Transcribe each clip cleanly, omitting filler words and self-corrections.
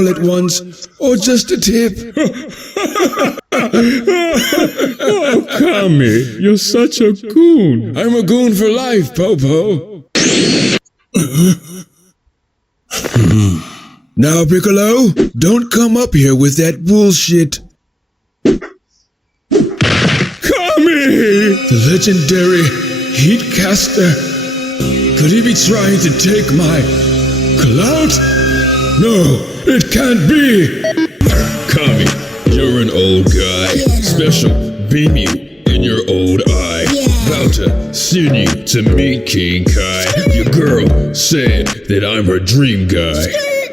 all at once, or just a tip? Oh, Kami, you're such a goon. I'm a goon for life, Popo. Now, Piccolo, don't come up here with that bullshit. Kami! The legendary Heat Caster. Could he be trying to take my clout? No, it can't be. Kami, you're an old guy. Special beam you in your old eye. About to send you to meet King Kai. Your girl said that I'm her dream guy.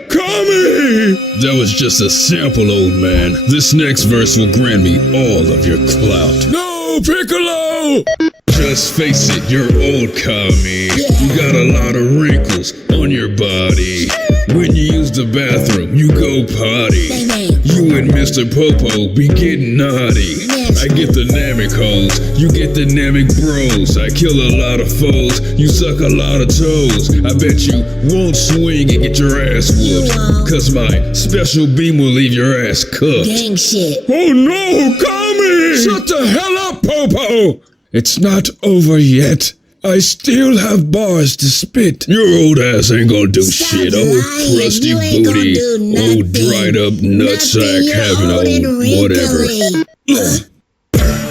Kami! That was just a sample, old man. This next verse will grant me all of your clout. No, Piccolo! Just face it, you're old, Kami. You got a lot of wrinkles on your body. When you use the bathroom, you go potty. You and Mr. Popo be getting naughty. I get the Namek hoes, you get the Namek bros. I kill a lot of foes, you suck a lot of toes. I bet you won't swing and get your ass whooped. Cause my special beam will leave your ass cooked. Gang shit. Oh no, Kami! Shut the hell up, Popo! It's not over yet. I still have bars to spit. Your old ass ain't gonna do Stop shit, lying. old crusty You ain't booty, gonna do old nothing. dried up nutsack You're having old and old whatever. wrinkly.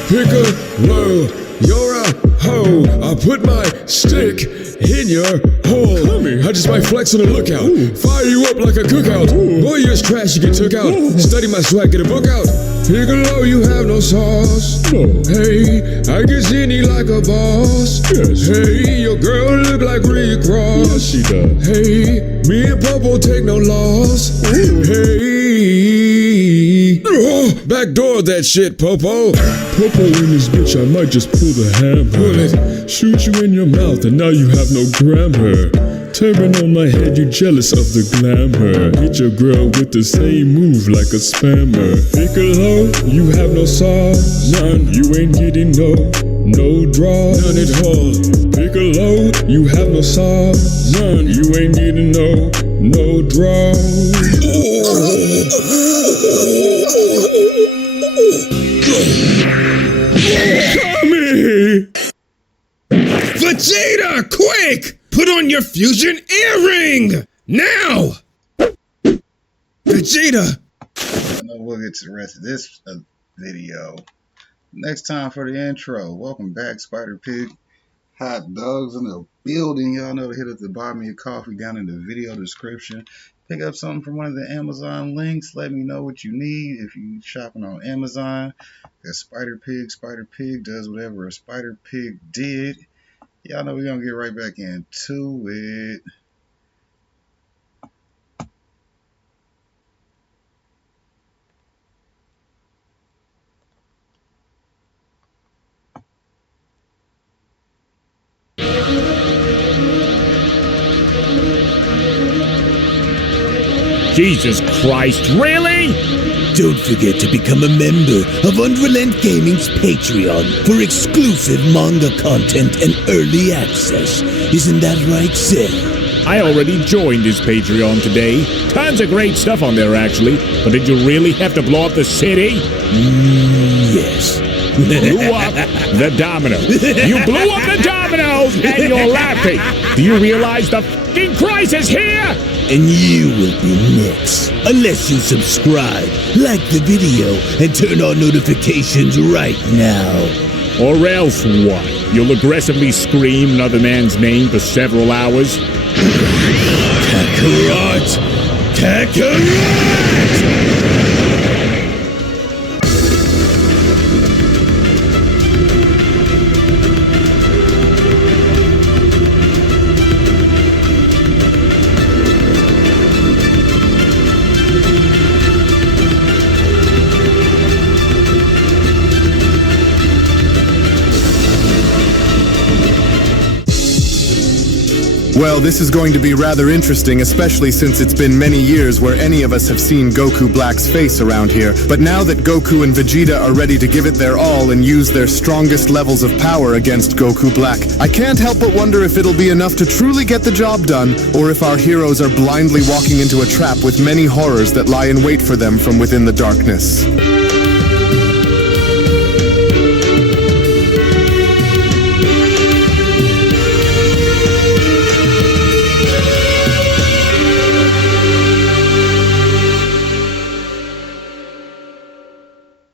Piccolo, you're a hoe. I'll put my stick in your hole. I just might flex on the lookout. Fire you up like a cookout. Boy, you're as trash, you get took out. Study my swag, get a book out. Piccolo, you have no sauce. Hey, I get zinny like a boss. Hey, your girl look like Rick Ross. Yes, she does. Hey, me and Popo take no loss. Hey, backdoor that shit, Popo. Popo in this bitch, I might just pull the hammer. Pull it. Shoot you in your mouth and now you have no grammar. Turban on my head, you jealous of the glamour. Hit your girl with the same move like a spammer. Piccolo, you have no sauce. None, you ain't getting no draw. None at all. Piccolo, you have no sauce. None, you ain't getting no draw. Kami! Vegeta, quick! Put on your fusion earring! Now! Vegeta! I know we'll get to the rest of this video next time for the intro. Welcome back, Spider Pig. Hot dogs in the building. Y'all know to hit up the buy me a coffee down in the video description. Pick up something from one of the Amazon links. Let me know what you need if you're shopping on Amazon. That's Spider Pig. Spider Pig does whatever a Spider Pig did. Y'all know we're going to get right back into it. Jesus Christ, really? Don't forget to become a member of Unrelent Gaming's Patreon for exclusive manga content and early access. Isn't that right, Seth? I already joined his Patreon today. Tons of great stuff on there, actually. But did you really have to blow up the city? Yes. Blew up the domino. You blew up the dominoes and you're laughing. Do you realize the fucking crisis here? And you will be next. Unless you subscribe, like the video, and turn on notifications right now. Or else what? You'll aggressively scream another man's name for several hours? Kakarot! Kakarot! Well, this is going to be rather interesting, especially since it's been many years where any of us have seen Goku Black's face around here. But now that Goku and Vegeta are ready to give it their all and use their strongest levels of power against Goku Black, I can't help but wonder if it'll be enough to truly get the job done, or if our heroes are blindly walking into a trap with many horrors that lie in wait for them from within the darkness.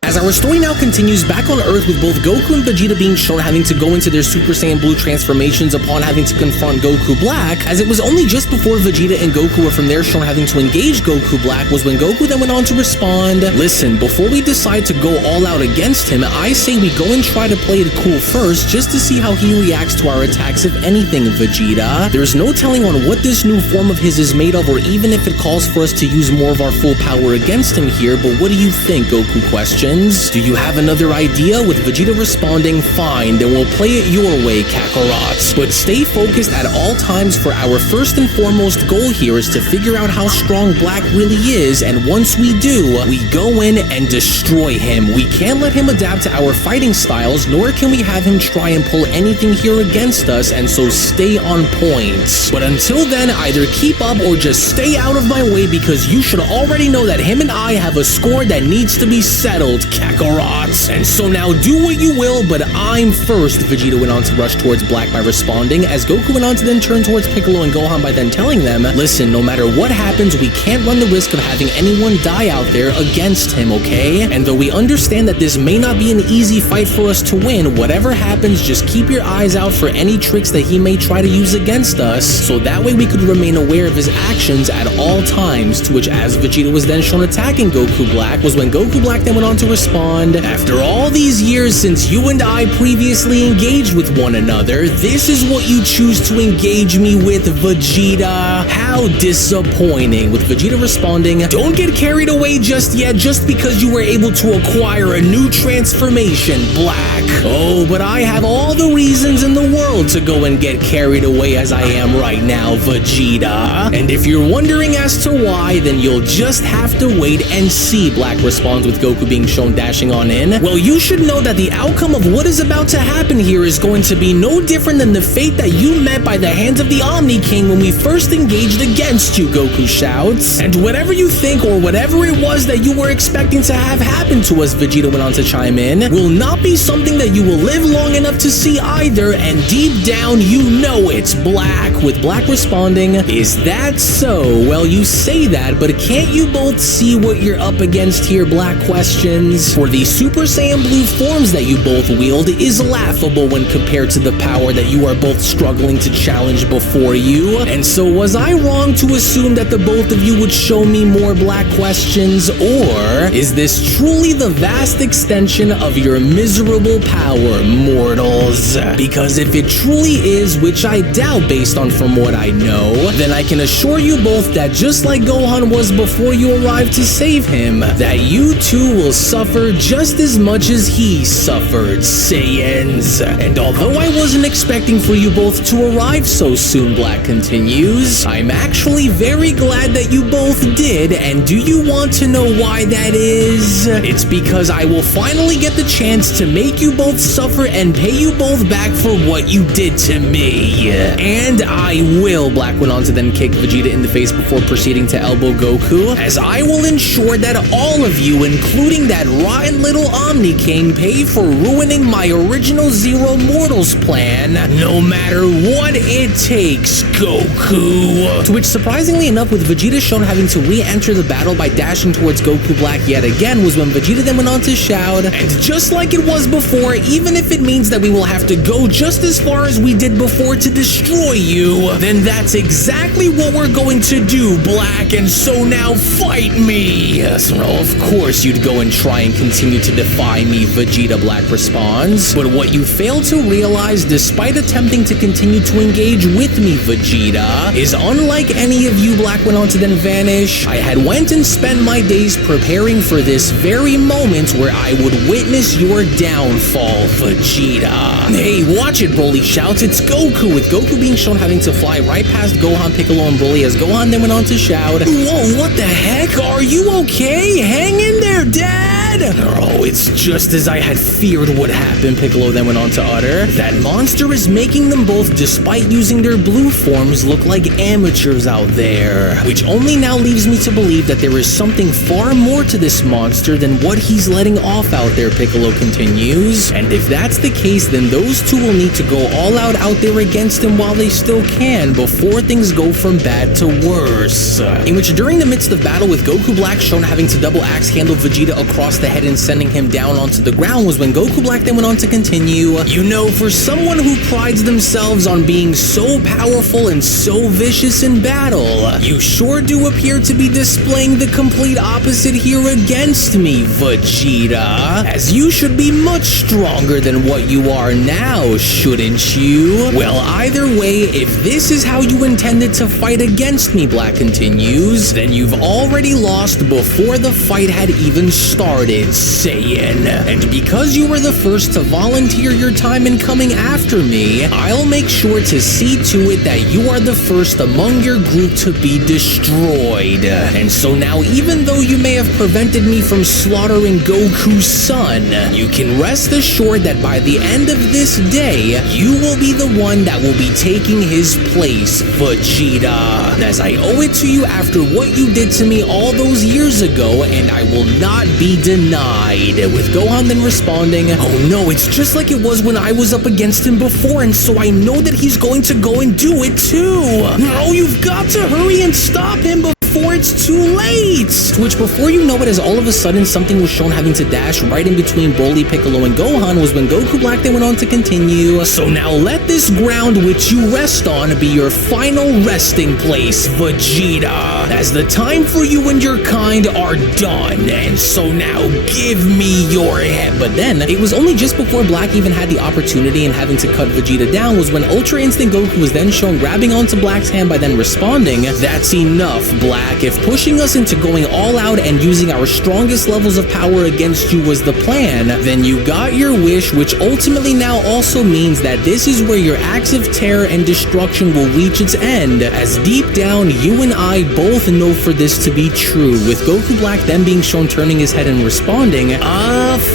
As our story now continues back on Earth with both Goku and Vegeta being shown having to go into their Super Saiyan Blue transformations upon having to confront Goku Black, as it was only just before Vegeta and Goku were from there shown having to engage Goku Black was when Goku then went on to respond, "Listen, before we decide to go all out against him, I say we go and try to play it cool first just to see how he reacts to our attacks, if anything, Vegeta. There's no telling on what this new form of his is made of, or even if it calls for us to use more of our full power against him here, but what do you think?" Goku questions. Do you have another idea? With Vegeta responding, "Fine, then we'll play it your way, Kakarot. But stay focused at all times, for our first and foremost goal here is to figure out how strong Black really is, and once we do, we go in and destroy him. We can't let him adapt to our fighting styles, nor can we have him try and pull anything here against us, and so stay on point. But until then, either keep up or just stay out of my way, because you should already know that him and I have a score that needs to be settled, Kakarot. And so now do what you will, but I'm first." Vegeta went on to rush towards Black by responding, as Goku went on to then turn towards Piccolo and Gohan by then telling them, "Listen, no matter what happens, we can't run the risk of having anyone die out there against him, okay? And though we understand that this may not be an easy fight for us to win, whatever happens, just keep your eyes out for any tricks that he may try to use against us, so that way we could remain aware of his actions at all times." To which, as Vegeta was then shown attacking Goku Black, was when Goku Black then went on to respond, "After all these years since you and I previously engaged with one another, this is what you choose to engage me with, Vegeta? How disappointing." With Vegeta responding, "Don't get carried away just yet, just because you were able to acquire a new transformation, Black. Oh, but I have all the reasons in the world to go and get carried away as I am right now, Vegeta. And if you're wondering as to why, then you'll just have to wait and see." Black responds with Goku being shown dashing on in. "Well, you should know that the outcome of what is about to happen here is going to be no different than the fate that you met by the hands of the Omni King when we first engaged against you," Goku shouts. "And whatever you think or whatever it was that you were expecting to have happen to us," Vegeta went on to chime in, "will not be something that you will live long enough to see either, and deep down you know it's, Black." With Black responding, "Is that so? Well, you say that, but can't you both see what you're up against here?" Black questions. "For the Super Saiyan Blue forms that you both wield is laughable when compared to the power that you are both struggling to challenge before you. And so was I wrong to assume that the both of you would show me more?" Black questions. "Or is this truly the vast extension of your miserable power, mortals? Because if it truly is, which I doubt based on from what I know, then I can assure you both that just like Gohan was before you arrived to save him, that you too will suffer just as much as he suffered, Saiyans. And although I wasn't expecting for you both to arrive so soon," Black continues, "I'm actually very glad that you both did, and do you want to know why that is? It's because I will finally get the chance to make you both suffer and pay you both back for what you did to me. And I will," Black went on to then kick Vegeta in the face before proceeding to elbow Goku, "as I will ensure that all of you, including that rotten little Omni King, pay for ruining my original Zero Mortals plan, no matter what it takes, Goku." To which, surprisingly enough, with Vegeta shown having to re-enter the battle by dashing towards Goku Black yet again, was when Vegeta then went on to shout, "And just like it was before, even if it means that we will have to go just as far as we did before to destroy you, then that's exactly what we're going to do, Black, and so now fight me." So, of course you'd go and try and and continue to defy me, Vegeta, Black responds. But what you fail to realize, despite attempting to continue to engage with me, Vegeta, is unlike any of you, Black went on to then vanish, I had went and spent my days preparing for this very moment where I would witness your downfall, Vegeta. Hey, watch it, Broly shouts. It's Goku, with Goku being shown having to fly right past Gohan, Piccolo, and Broly as Gohan then went on to shout, "Whoa, what the heck? Are you okay? Hang in there, Dad!" Oh, it's just as I had feared would happen, Piccolo then went on to utter. That monster is making them both, despite using their blue forms, look like amateurs out there. Which only now leaves me to believe that there is something far more to this monster than what he's letting off out there, Piccolo continues. And if that's the case, then those two will need to go all out there against him while they still can, before things go from bad to worse. In which, during the midst of battle with Goku Black shown having to double axe handle Vegeta across the head and sending him down onto the ground, was when Goku Black then went on to continue, "You know, for someone who prides themselves on being so powerful and so vicious in battle, you sure do appear to be displaying the complete opposite here against me, Vegeta. As you should be much stronger than what you are now, shouldn't you? Well, either way, if this is how you intended to fight against me," Black continues, "then you've already lost before the fight had even started, Saiyan. And because you were the first to volunteer your time in coming after me, I'll make sure to see to it that you are the first among your group to be destroyed. And so now, even though you may have prevented me from slaughtering Goku's son, you can rest assured that by the end of this day, you will be the one that will be taking his place, Vegeta. As I owe it to you after what you did to me all those years ago, and I will not be denied." With Gohan then responding, "Oh no, it's just like it was when I was up against him before, and so I know that he's going to go and do it too. No, you've got to hurry and stop him before it's too late." To which, before you know it, as all of a sudden something was shown having to dash right in between Broly, Piccolo, and Gohan, was when Goku Black then went on to continue, "So now let this ground which you rest on be your final resting place, Vegeta, as the time for you and your kind are done, and so now give me your head." But then, it was only just before Black even had the opportunity and having to cut Vegeta down was when Ultra Instinct Goku was then shown grabbing onto Black's hand by then responding, "That's enough, Black. If pushing us into going all out and using our strongest levels of power against you was the plan, then you got your wish, which ultimately now also means that this is where your acts of terror and destruction will reach its end, as deep down you and I both know for this to be true." With Goku Black then being shown turning his head and responding,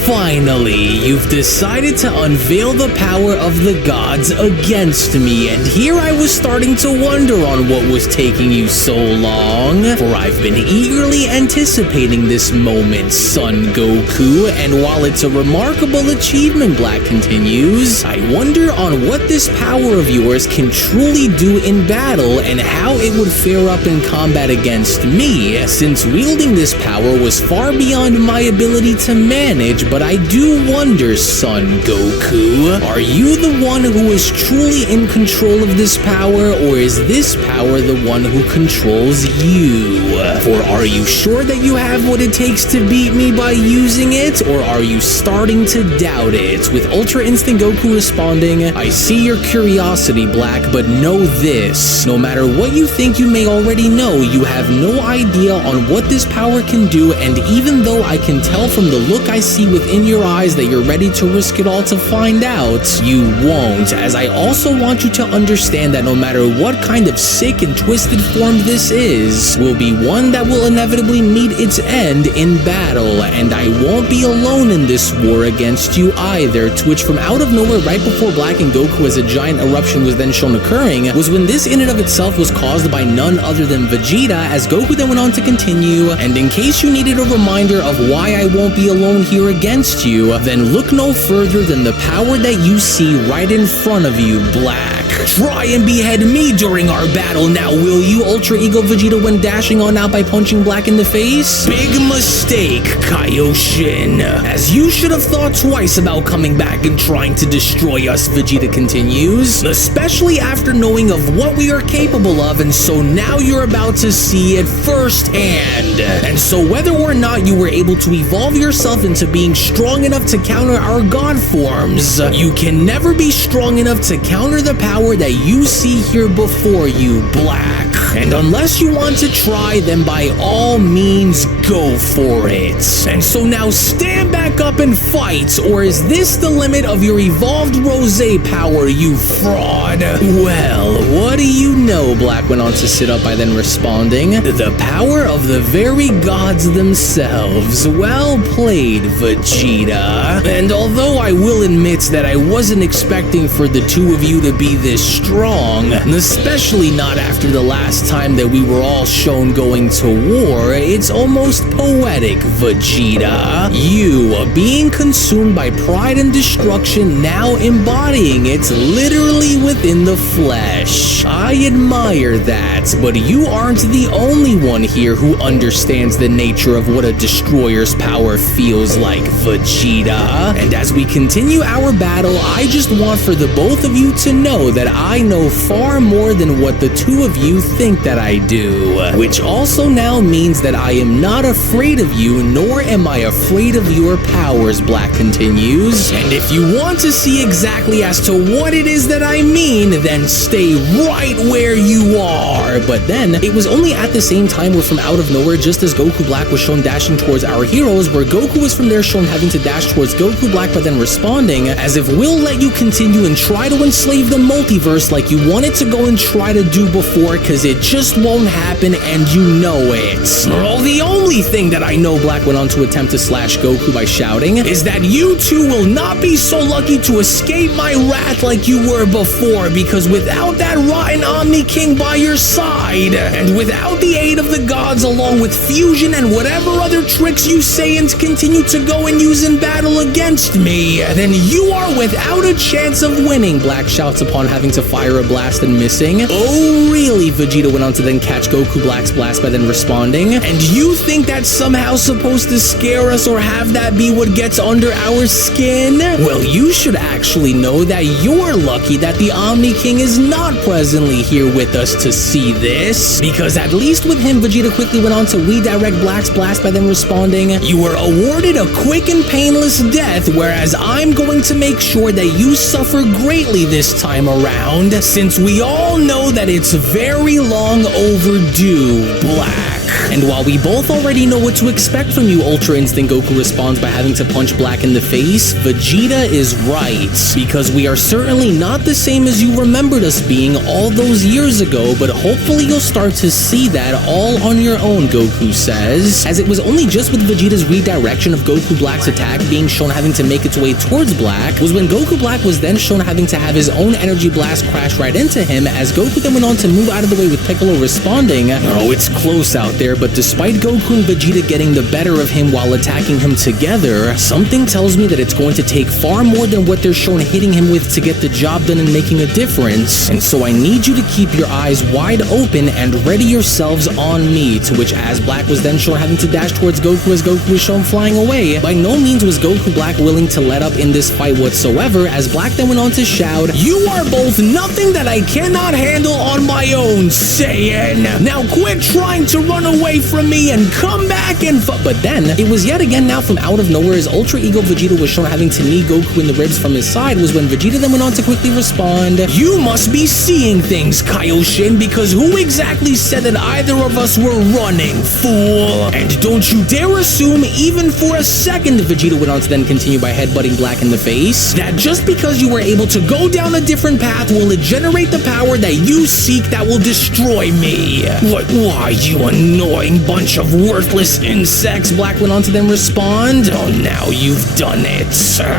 "Finally, you've decided to unveil the power of the gods against me, and here I was starting to wonder on what was taking you so long, for I've been eagerly anticipating this moment, Son Goku, and while it's a remarkable achievement," Black continues, "I wonder on what this power of yours can truly do in battle and how it would fare up in combat against me, since wielding this power was far beyond my ability to manage, but I do wonder, Son Goku, are you the one who is truly in control of this power, or is this power the one who controls you? For are you sure that you have what it takes to beat me by using it, or are you starting to doubt it?" With Ultra Instinct Goku responding, "I see your curiosity, Black, but know this. No matter what you think you may already know, you have no idea on what this power can do, and even though I can tell from the look I see within your eyes that you're ready to risk it all to find out, you won't, as I also want you to understand that no matter what kind of sick and twisted form this is, will be one that will inevitably meet its end in battle, and I won't be alone in this war against you either." To which, from out of nowhere, right before Black and Goku as a giant eruption was then shown occurring, was when this in and of itself was caused by none other than Vegeta, as Goku then went on to continue, "And in case you needed a reminder of why I won't be alone here against you, then look no further than the power that you see right in front of you, Black. Try and behead me during our battle now, will you? Ultra Ego Vegeta went dashing on out by punching Black in the face. Big mistake, Kaioshin. As you should have thought twice about coming back and trying to destroy us, Vegeta continues. Especially after knowing of what we are capable of, and so now you're about to see it firsthand. And so whether or not you were able to evolve yourself into being strong enough to counter our god forms, you can never be strong enough to counter the power that you see here before you, Black. And unless you want to try, then by all means go for it. And so now stand back up and fight, or is this the limit of your evolved Rosé power, you fraud? Well, what do you know, Black went on to sit up by then responding. The power of the very gods themselves. Well played, Vegeta. And although I will admit that I wasn't expecting for the two of you to be this strong, especially not after the last time that we were all shown going to war, it's almost poetic, Vegeta. You, being consumed by pride and destruction, now embodying it literally within the flesh. I admire that, but you aren't the only one here who understands the nature of what a destroyer's power feels like, Vegeta. And as we continue our battle, I just want for the both of you to know that I know far more than what the two of you think that I do. Which also now means that I am not afraid of you, nor am I afraid of your powers, Black continues. And if you want to see exactly as to what it is that I mean, then stay right where you are. But then, it was only at the same time where from out of nowhere, just as Goku Black was shown dashing towards our heroes, where Goku was from there shown having to dash towards Goku Black, but then responding, as if we'll let you continue and try to enslave the multiverse like you wanted to go and try to do before, cause it just won't happen and you know it. Well, the only thing that I know, Black went on to attempt to slash Goku by shouting, is that you two will not be so lucky to escape my wrath like you were before, because without that rotten Omni King by your side, and without the aid of the gods along with fusion and whatever other tricks you Saiyans continue to go and use in battle against me, then you are without a chance of winning, Black shouts upon having to fire a blast and missing. Oh really, Vegeta went on to then catch Goku Black's blast by then responding. And you think that's somehow supposed to scare us or have that be what gets under our skin? Well, you should actually know that you're lucky that the Omni King is not presently here with us to see this, because at least with him, Vegeta quickly went on to redirect Black's blast by then responding, you were awarded a quick and painless death, whereas I'm going to make sure that you suffer greatly this time around, since we all know that it's very long overdue, Black. And while we both already know what to expect from you, Ultra Instinct Goku responds by having to punch Black in the face, Vegeta is right, because we are certainly not the same as you remembered us being all those years ago, but hopefully you'll start to see that all on your own, Goku says, as it was only just with Vegeta's redirection of Goku Black's attack being shown having to make its way towards Black, was when Goku Black was then shown having to have his own energy blast crash right into him, as Goku then went on to move out of the way with Piccolo responding, oh, it's close out there, but despite Goku and Vegeta getting the better of him while attacking him together, something tells me that it's going to take far more than what they're shown hitting him with to get the job done and making a difference, and so I need you to keep your eyes wide open and ready yourselves on me, to which as Black was then shown having to dash towards Goku as Goku was shown flying away, by no means was Goku Black willing to let up in this fight whatsoever, as Black then went on to shout, you are both nothing that I cannot handle on my own, Saiyan! Now quit trying to run away from me and come back and but then, it was yet again now from out of nowhere as Ultra Ego Vegeta was shown having to knee Goku in the ribs from his side, was when Vegeta then went on to quickly respond, you must be seeing things, Kaioshin, because who exactly said that either of us were running, fool? And don't you dare assume even for a second, Vegeta went on to then continue by headbutting Black in the face, that just because you were able to go down a different path will it generate the power that you seek that will destroy me. What, why, you annoying bunch of worthless insects, Black went on to then respond. Oh, now you've done it.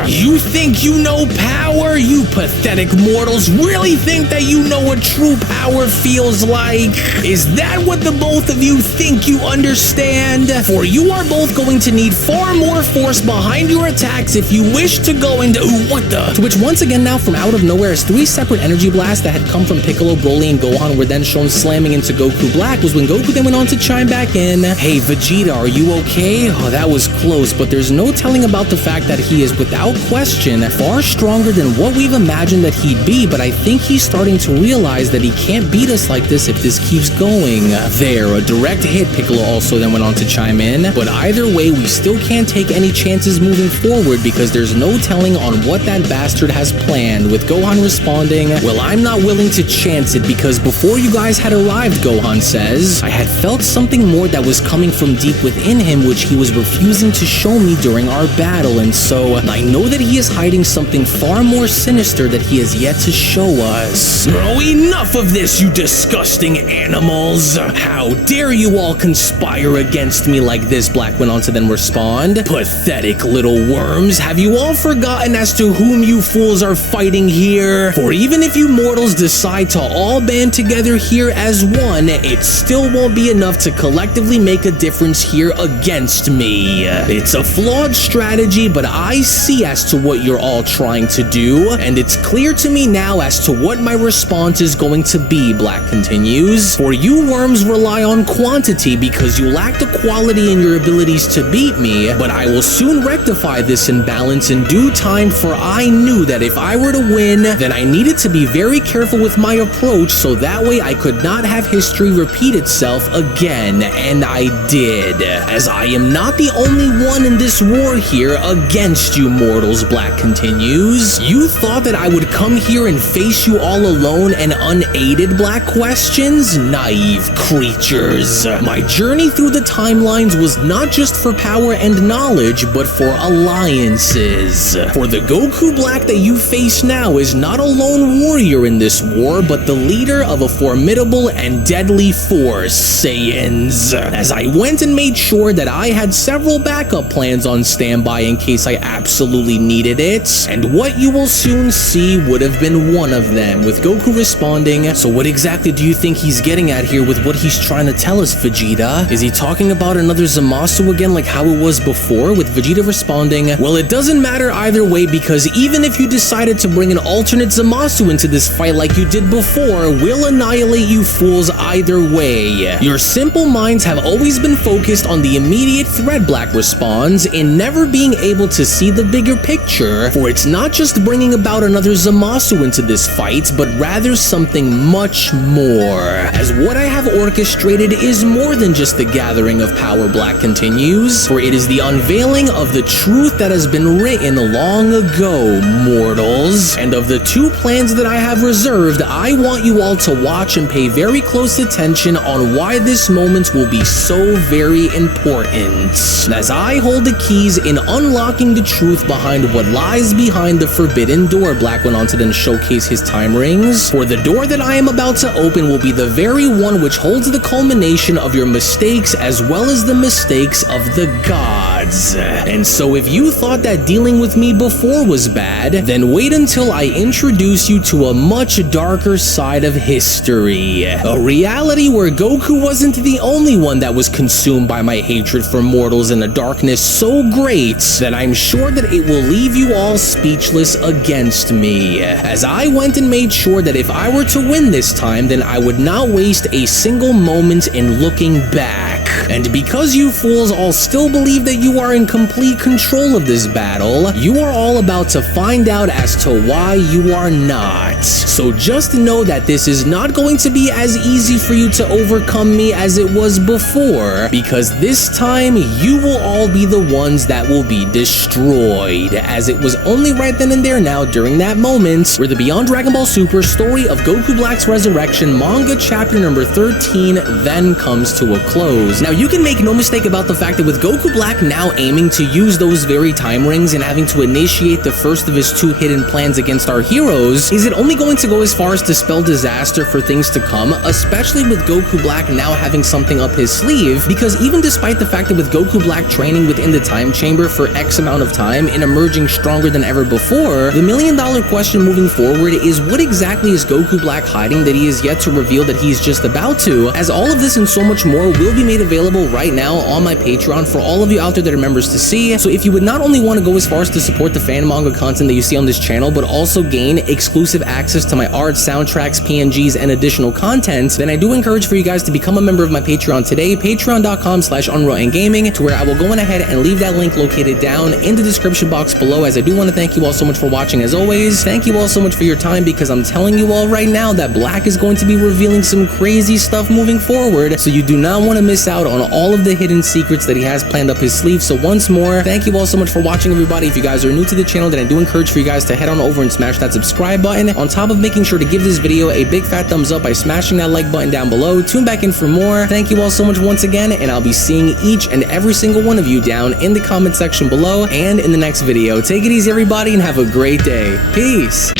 You think you know power? You pathetic mortals really think that you know what true power feels like? Is that what the both of you think you understand? For you are both going to need far more force behind your attacks if you wish to go into— what the? To which once again now from out of nowhere, as 3 separate energy blasts that had come from Piccolo, Broly, and Gohan were then shown slamming into Goku Black, was when Goku then went on to chime back in. Hey Vegeta, are you okay? Oh, that was close, but there's no telling about the fact that he is without question far stronger than what we've imagined that he'd be, but I think he's starting to realize that he can't beat us like this if this keeps going. There, a direct hit, Piccolo also then went on to chime in, but either way, we still can't take any chances moving forward because there's no telling on what that bastard has planned, with Gohan responding, well, I'm not willing to chance it because before you guys had arrived, Gohan says, I had felt something more that was coming from deep within him which he was refusing to show me during our battle, and so I know that he is hiding something far more sinister that he has yet to show us. Oh, enough of this, you disgusting animals! How dare you all conspire against me like this, Black went on to then respond. Pathetic little worms, have you all forgotten as to whom you fools are fighting here? For even if you mortals decide to all band together here as one, it still won't be enough to collectively make a difference here against me. It's a flawed strategy, but I see as to what you're all trying to do, and it's clear to me now as to what my response is going to be, Black continues. For you worms rely on quantity because you lack the quality in your abilities to beat me, but I will soon rectify this imbalance in due time, for I knew that if I were to win, then I needed to be very careful with my approach so that way I could not have history repeat itself again, and I did. As I am not the only one in this war here against you mortals, Black continues. You thought that I would come here and face you all alone and unaided, Black questions? Naive creatures. My journey through the timelines was not just for power and knowledge, but for alliances. For the Goku Black that you face now is not a lone warrior in this war, but the leader of a formidable and deadly force, Saiyans. As I went and made sure that I had several backup plans on standby in case I absolutely needed it, and what you will soon see would have been one of them, with Goku responding, so what exactly do you think he's getting at here with what he's trying to tell us, Vegeta? Is he talking about another Zamasu again like how it was before, with Vegeta responding, well, it doesn't matter either way because even if you decided to bring an alternate Zamasu into this fight like you did before, we'll annihilate you fools either way. Your simple minds have always been focused on the immediate threat, Black responds, in never being able to see the bigger picture, for it's not just bringing about another Zamasu into this fight, but rather something much more. As what I have orchestrated is more than just the gathering of power, Black continues, for it is the unveiling of the truth that has been written long ago, mortals. And of the 2 plans that I have reserved, I want you all to watch and pay very close attention on why this moment will be so very important. As I hold the keys in unlocking the truth behind what lies behind the forbidden door, Black went on to then showcase his time rings. For the door that I am about to open will be the very one which holds the culmination of your mistakes as well as the mistakes of the gods. And so if you thought that dealing with me before was bad, then wait until I introduce you to a much darker side of history. A reality where Goku wasn't the only one that was consumed by my hatred for mortals in a darkness so great that I'm sure that it will leave you all speechless against me. As I went and made sure that if I were to win this time, then I would not waste a single moment in looking back. And because you fools all still believe that you are in complete control of this battle, you are all about to find out as to why you are not. So just know that this is not going to be as easy for you to overcome me as it was before, because this time you will all be the ones that will be destroyed, as it was only right then and there now during that moment where the Beyond Dragon Ball Super story of Goku Black's Resurrection manga chapter number 13 then comes to a close. rings. Now, you can make no mistake about the fact that with Goku Black now aiming to use those very time rings and having to initiate the first of his 2 hidden plans against our heroes, is it only going to go as far as to spell disaster for things to come, especially with Goku Black now having something up his sleeve? Because even despite the fact that with Goku Black training within the time chamber for X amount of time and emerging stronger than ever before, the million-dollar question moving forward is what exactly is Goku Black hiding that he is yet to reveal that he's just about to, as all of this and so much more will be made available right now on my Patreon for all of you out there that are members to see. So if you would not only want to go as far as to support the fan manga content that you see on this channel, but also gain exclusive access to my art, soundtracks, PNGs, and additional content, then I do encourage for you guys to become a member of my Patreon today, patreon.com/unrealendgaming, to where I will go on ahead and leave that link located down in the description box below, as I do want to thank you all so much for watching as always. Thank you all so much for your time, because I'm telling you all right now that Black is going to be revealing some crazy stuff moving forward, so you do not want to miss out on all of the hidden secrets that he has planned up his sleeve. So once more, thank you all so much for watching, everybody. If you guys are new to the channel, then I do encourage for you guys to head on over and smash that subscribe button, on top of making sure to give this video a big fat thumbs up by smashing that like button down below. Tune back in for more. Thank you all so much once again, and I'll be seeing each and every single one of you down in the comment section below and in the next video. Take it easy, everybody, and have a great day. Peace.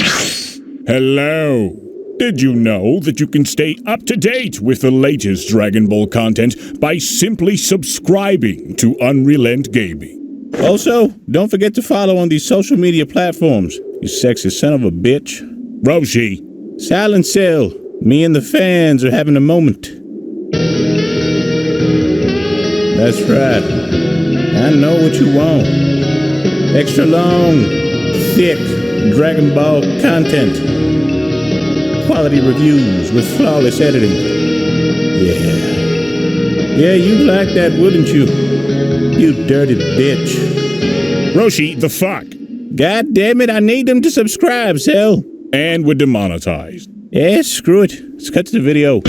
Hello. Did you know that you can stay up to date with the latest Dragon Ball content by simply subscribing to Unrelent Gaming? Also, don't forget to follow on these social media platforms, you sexy son of a bitch. Roshi. Silent Cell, me and the fans are having a moment. That's right. I know what you want. Extra long, thick Dragon Ball content. Quality reviews with flawless editing. Yeah, you'd like that, wouldn't you? You dirty bitch. Roshi, the fuck? God damn it, I need them to subscribe, Cell. And we're demonetized. Yeah, screw it. Let's cut to the video.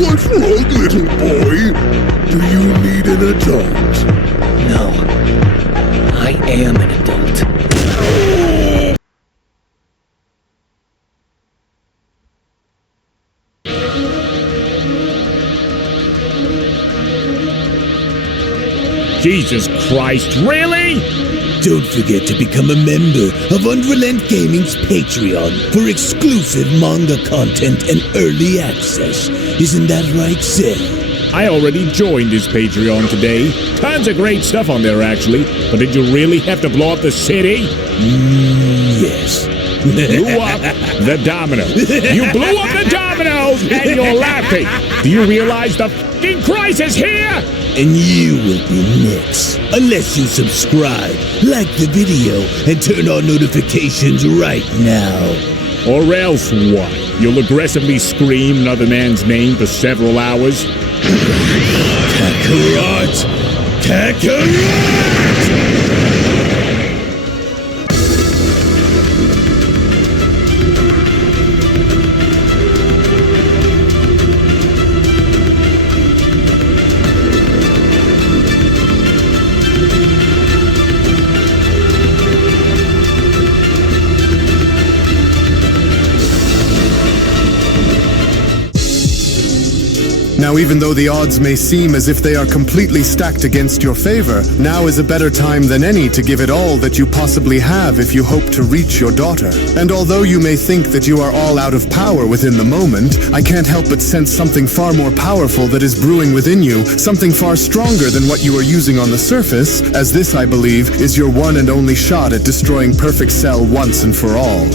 What's wrong, little boy? Do you need an adult? No. I am an adult. Jesus Christ, really? Don't forget to become a member of Unrelent Gaming's Patreon for exclusive manga content and early access. Isn't that right, Seth? I already joined his Patreon today. Tons of great stuff on there, actually. But did you really have to blow up the city? Yes. Blew up the domino. You blew up the dominoes and you're laughing. Do you realize the f***ing crisis here? And you will be next. Unless you subscribe, like the video, and turn on notifications right now. Or else what? You'll aggressively scream another man's name for several hours? Kakarot! Kakarot! Now, even though the odds may seem as if they are completely stacked against your favor, now is a better time than any to give it all that you possibly have if you hope to reach your daughter. And although you may think that you are all out of power within the moment, I can't help but sense something far more powerful that is brewing within you, something far stronger than what you are using on the surface, as this, I believe, is your one and only shot at destroying Perfect Cell once and for all.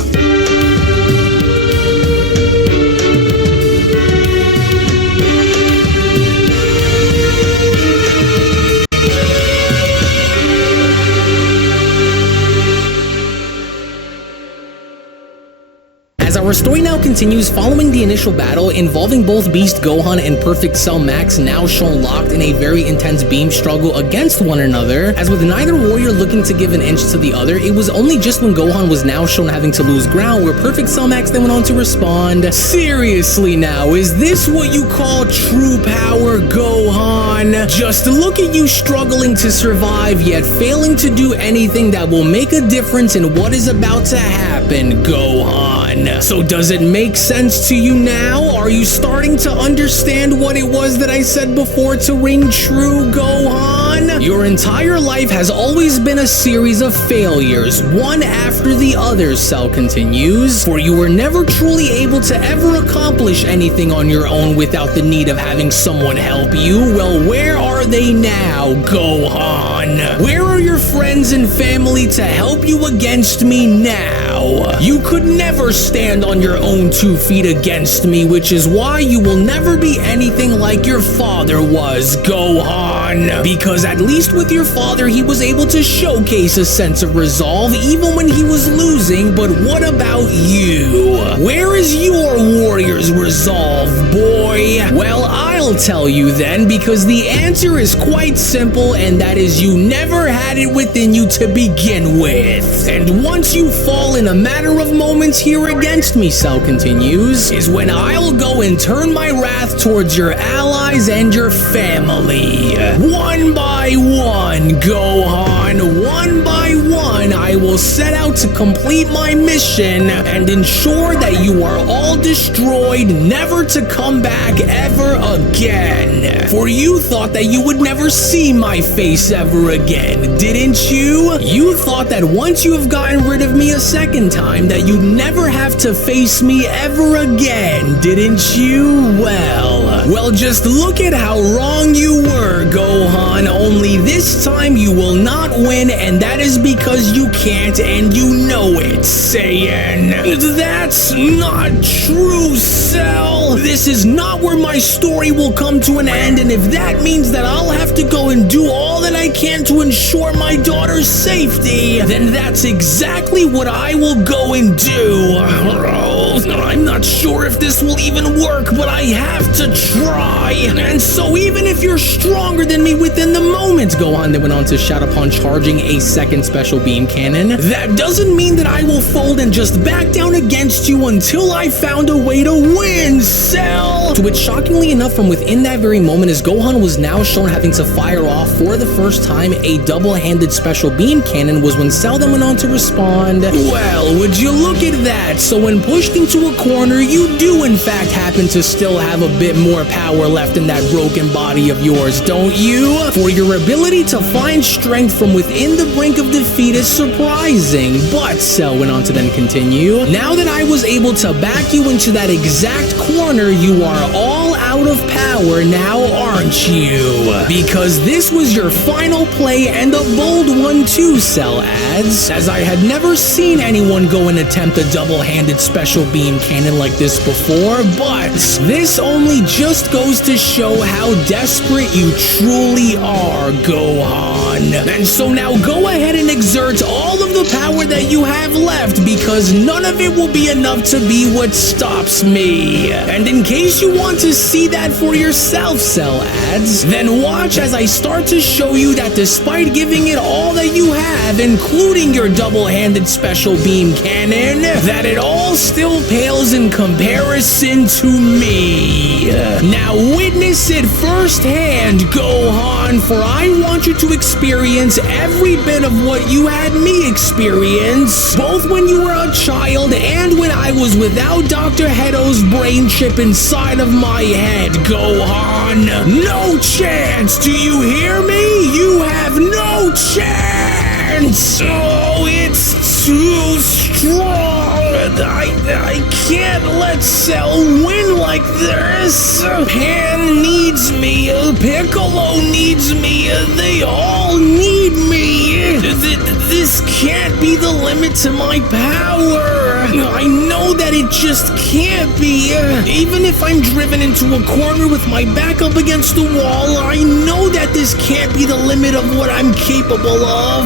our story now continues following the initial battle involving both Beast Gohan and Perfect Cell Max, now shown locked in a very intense beam struggle against one another, as with neither warrior looking to give an inch to the other. It was only just when Gohan was now shown having to lose ground where Perfect Cell Max then went on to respond, "Seriously now, is this what you call true power, Gohan? Just look at you struggling to survive yet failing to do anything that will make a difference in what is about to happen, Gohan. So does it make sense to you now? Are you starting to understand what it was that I said before to ring true, Gohan? Your entire life has always been a series of failures, one after the other," Cell continues, "for you were never truly able to ever accomplish anything on your own without the need of having someone help you. Well, where are they now, Gohan? Where are your friends and family to help you against me now? You could never stand on your own 2 feet against me, which is why you will never be anything like your father was, Gohan. Because at least with your father, he was able to showcase a sense of resolve even when he was losing, but what about you? Where is your warrior's resolve, boy? Well, I'll tell you then, because the answer is quite simple, and that is you never had it within you to begin with. And once you fall in a matter of moments here against me," Cell continues, "is when I'll go and turn my wrath towards your allies and your family. One by one, Gohan, one by one, I will set out to complete my mission and ensure that you are all destroyed, never to come back ever again. For you thought that you would never see my face ever again, didn't you? You thought that once you have gotten rid of me a second time, that you'd never have to face me ever again, didn't you? Well, just look at how wrong you were, Gohan. Only this time you will not win, and that is because you can't, and you know it, Saiyan. That's not true, Cell. This is not where my story will come to an end, and if that means that I'll have to go and do all that I can to ensure my daughter's safety, then that's exactly what I will go and do. I'm not sure if this will even work, but I have to try. And so even if you're stronger than me within the moment," Gohan then went on to shout upon charging a second special beam cannon, "that doesn't mean that I will fold and just back down against you until I found a way to win, Cell." To which, shockingly enough, from within that very moment, as Gohan was now shown having to fire off for the first time a double-handed special beam cannon, was when Cell then went on to respond, "Well, would you look at that? So when pushed into a corner, you do in fact happen to still have a bit more power left in that broken body of yours, don't you? For your ability to find strength from within the brink of defeat is surprising. But," Cell went on to then continue, "now that I was able to back you into that exact corner, you are all out of power now, aren't you? Because this was your final play, and a bold one too," Cell adds, "as I had never seen anyone go and attempt a double-handed special beam cannon like this before, but this only just goes to show how desperate you truly are, Gohan. And so now go ahead and exert all of the power that you have left, because none of it will be enough to be what stops me. And in case you want to see that for yourself," Cell adds, "then watch as I start to show you that despite giving it all that you have, including your double-handed special beam cannon, that it all still pales in comparison to me. Now witness it firsthand, Gohan, for I want you to experience every bit of what you had me experience, both when you were a child and when I was without Dr. Hedo's brain chip inside of my head, Gohan. No chance! Do you hear me? You have no chance! Oh, it's too strong! I can't let Cell win like this! Pan needs me, Piccolo needs me, they all need me! This can't be the limit to my power! I know that it just can't be! Even if I'm driven into a corner with my back up against the wall, I know that this can't be the limit of what I'm capable of!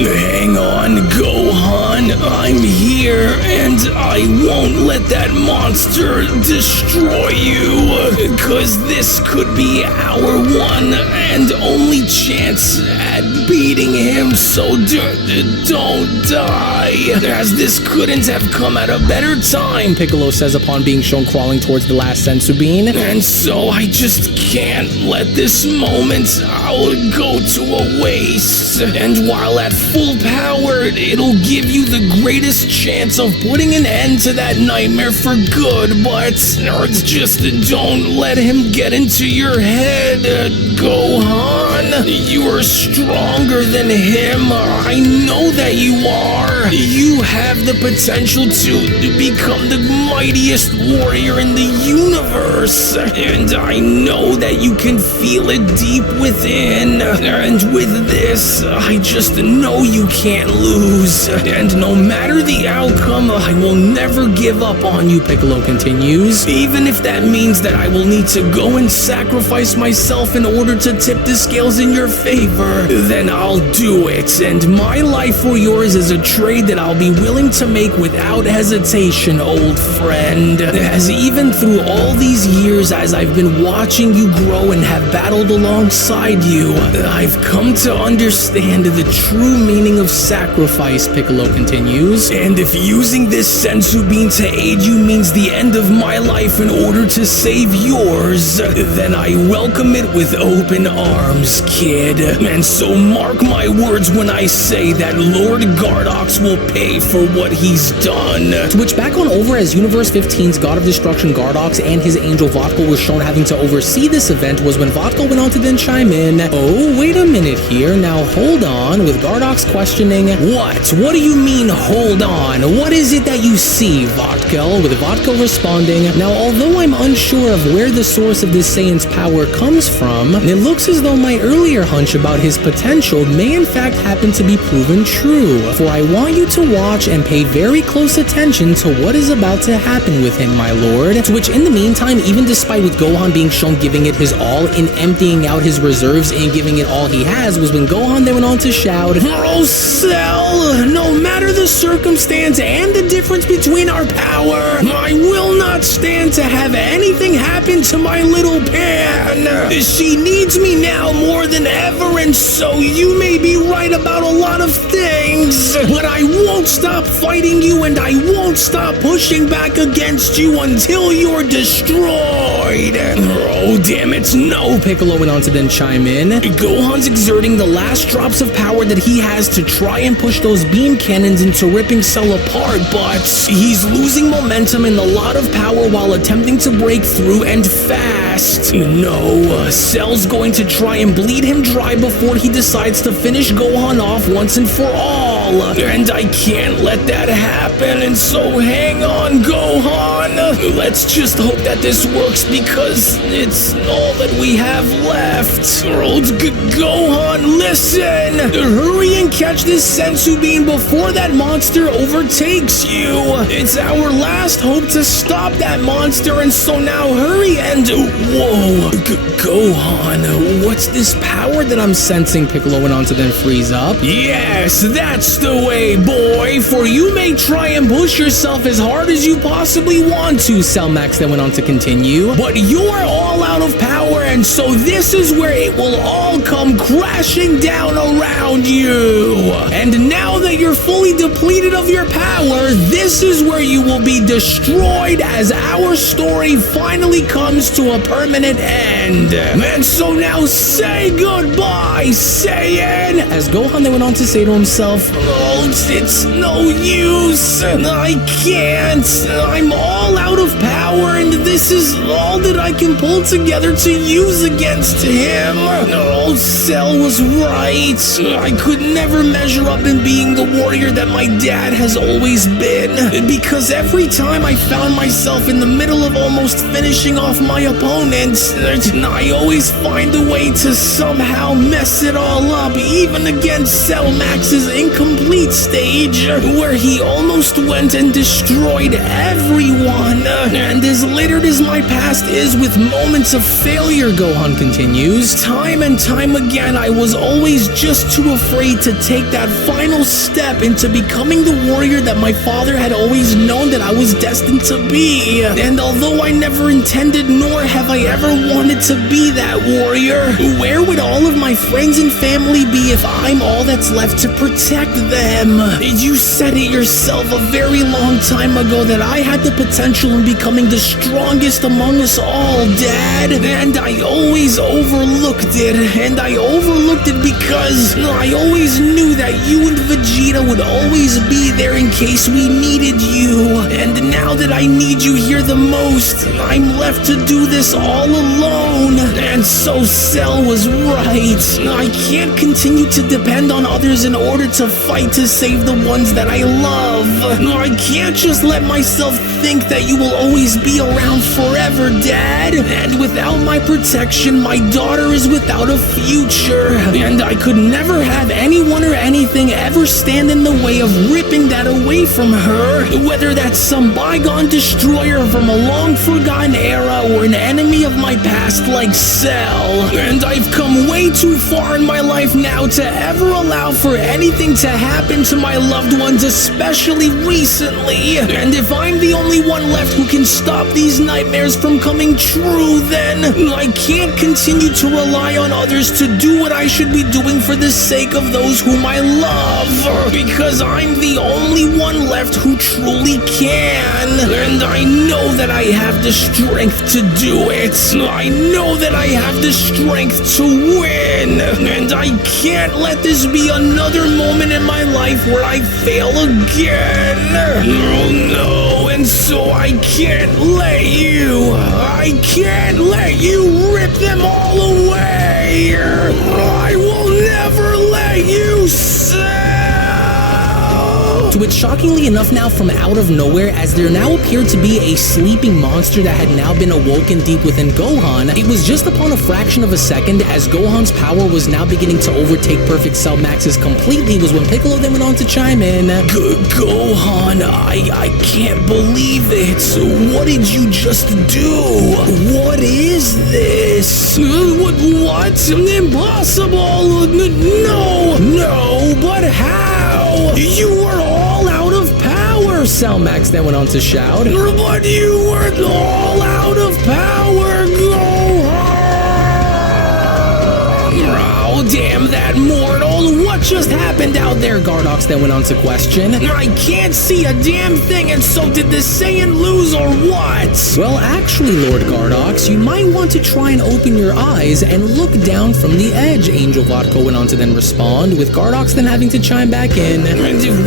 Hang on, Gohan, I'm here, and I won't let that monster destroy you, 'cause this could be our one and only chance at beating him, so don't die. As this couldn't have come at a better time, Piccolo says upon being shown crawling towards the last sensu bean. And so I just can't let this moment go to a waste. And while at full power, it'll give you the greatest chance of putting an end to that nightmare for good, but just don't let him get into your head, Gohan. You are stronger than him. I know that you are. You have the potential to become the mightiest warrior in the universe. And I know that you can feel it deep within. And with this, I just know you can't lose. And no matter the outcome, I will never give up on you, Piccolo continues. Even if that means that I will need to go and sacrifice myself in order to tip the scales in your favor, then I'll do it. And my life for yours is a trade that I'll be willing to make without hesitation, old friend. As even through all these years, as I've been watching you grow and have battled alongside you, I've come to understand the true meaning of sacrifice, Piccolo continues. And if using this sensu bean to aid you means the end of my life in order to save yours, then I welcome it with open arms, kid. And so mark my words when I say that Lord Gardox will pay for what he's done. To which back on over, as Universe 15's God of Destruction Gardox and his angel Vodka were shown having to oversee this event, was when Vodka went on to then chime in, "Oh, wait a minute here, now hold on," with Gardox questioning, What do you mean, hold on? What is it that you see, Vodka? With Vodka responding, "Now, although I'm unsure of where the source of this Saiyan's power comes from, it looks as though my earlier hunch about his potential may in fact happen to be proven true. For I want you to watch and pay very close attention to what is about to happen with him, my lord." To which, in the meantime, even despite with Gohan being shown giving it his all in emptying out his reserves and giving it all he has, was when Gohan then went on to shout, "Oh, Cell, no matter the circumstance and the difference between our power, I will not stand to have anything happen to my little Pan. She needs me now more than ever, and so you may be right about a lot of things, but I won't stop fighting you and I won't stop pushing back against you until you're destroyed." "Oh, damn it, no," Piccolo went on to then chime in. "Gohan's exerting the last drops of power that he has to try and push those beam cannons into ripping Cell apart, but he's losing momentum and a lot of power while attempting to break through, and fast. No, Cell's going to try and bleed him dry before he decides to finish Gohan off once and for all, and I can't let that happen, and so hang on, Gohan. Let's just hope that this works, because it's all that we have left. Gohan, listen! Hurry and catch this sensu bean before that monster overtakes you. It's our last hope to stop that monster, and so now hurry and... Whoa, Gohan, what's this power that I'm sensing?" Piccolo went on to then freeze up. "Yes, that's the way, boy, for you may try and push yourself as hard as you possibly want to," Cell Max then went on to continue, "but you're all out of power, and so this is where it will all come crashing down around you. And now that you're fully depleted of your power, this is where you will be destroyed as our story finally comes to a permanent end. And so now say goodbye, Saiyan!" As Gohan then went on to say to himself, "Oh, it's no use. I can't. I'm all out of power, and this is all that I can pull together to use against him. Oh, Cell was right. I could never measure up in being the warrior that my dad has always been, because every time I found myself in the middle of almost finishing off my opponent, I always find a way to somehow mess it all up, even against Cell Max's incomplete stage. where he almost went and destroyed everyone. And as littered as my past is with moments of failure, Gohan continues, time and time again I was always just too afraid to take that final step into becoming the warrior that my father had always known that I was destined to be. And although I never intended nor have I ever wanted to be that warrior, where would all of my friends and family be if I'm all that's left to protect them? You said it yourself a very long time ago that I had the potential in becoming the strongest among us all, Dad. And I always overlooked it. And I overlooked it because I always knew that you and Vegeta would always be there in case we needed you. And now that I need you here the most, I'm left to do this all alone. And so Cell was right. I can't continue to depend on others in order to fight to save the ones that I love. I can't just let myself think that you will always be around forever, Dad. And without my protection, my daughter is without a future. And I could never have anyone or anything ever stand in the way of ripping that away from her. Whether that's some bygone destroyer from a long forgotten era or an enemy of my past like Cell. And I've come way too far in my life now to ever allow for anything to happen to my loved ones, especially recently. And if I'm the only one left who can stop these nightmares from coming true, then I can't continue to rely on others to do what I should be doing for the sake of those whom I love. Because I'm the only one left who truly can. And I know that I have the strength to do it. I know that I have the strength to win. And I can't let this be another moment in my life where I fail again. Oh no, and so I can't let you. I can't let you rip them all away. I will never let you to which, shockingly enough, now from out of nowhere, as there now appeared to be a sleeping monster that had now been awoken deep within Gohan, it was just upon a fraction of a second, as Gohan's power was now beginning to overtake Perfect Cell Max's completely, was when Piccolo then went on to chime in. Gohan, I can't believe it. What did you just do? What is this? What? Impossible! No, but how? You were all out of power, Cell Max then went on to shout. But you were all out of power, Gohan! Oh, damn that mortal! What just happened out there? Gardox then went on to question. I can't see a damn thing, and so did the Saiyan lose or what? Well, actually, Lord Gardox, you might want to try and open your eyes and look down from the edge, Angel Vodka went on to then respond, with Gardox then having to chime back in.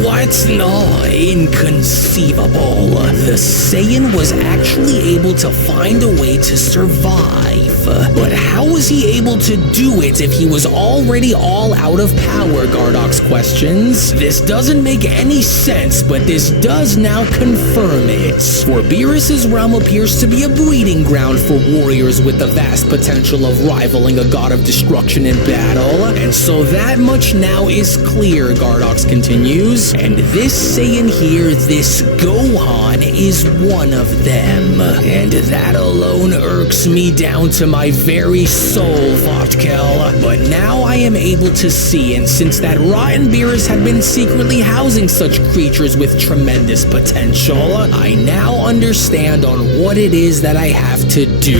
What? No, inconceivable. The Saiyan was actually able to find a way to survive. But how was he able to do it if he was already all out of power, Gardox questions. This doesn't make any sense, but this does now confirm it. For Beerus's realm appears to be a breeding ground for warriors with the vast potential of rivaling a god of destruction in battle. And so that much now is clear, Gardox continues. And this Saiyan here, this Gohan, is one of them. And that alone irks me down to my very soul, Vodkel. But now I am able to see, and since that rotten Beerus had been secretly housing such creatures with tremendous potential, I now understand on what it is that I have to do.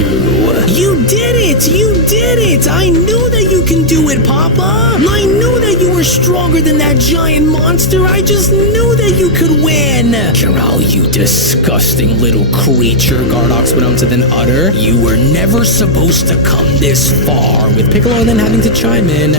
You did it! You did it! I knew that you can do it, Papa! I knew that you were stronger than that giant monster. I just knew that you could win! Oh, you disgusting little creature, Gardox went on to then utter. You were never supposed to come this far, with Piccolo then having to chime in.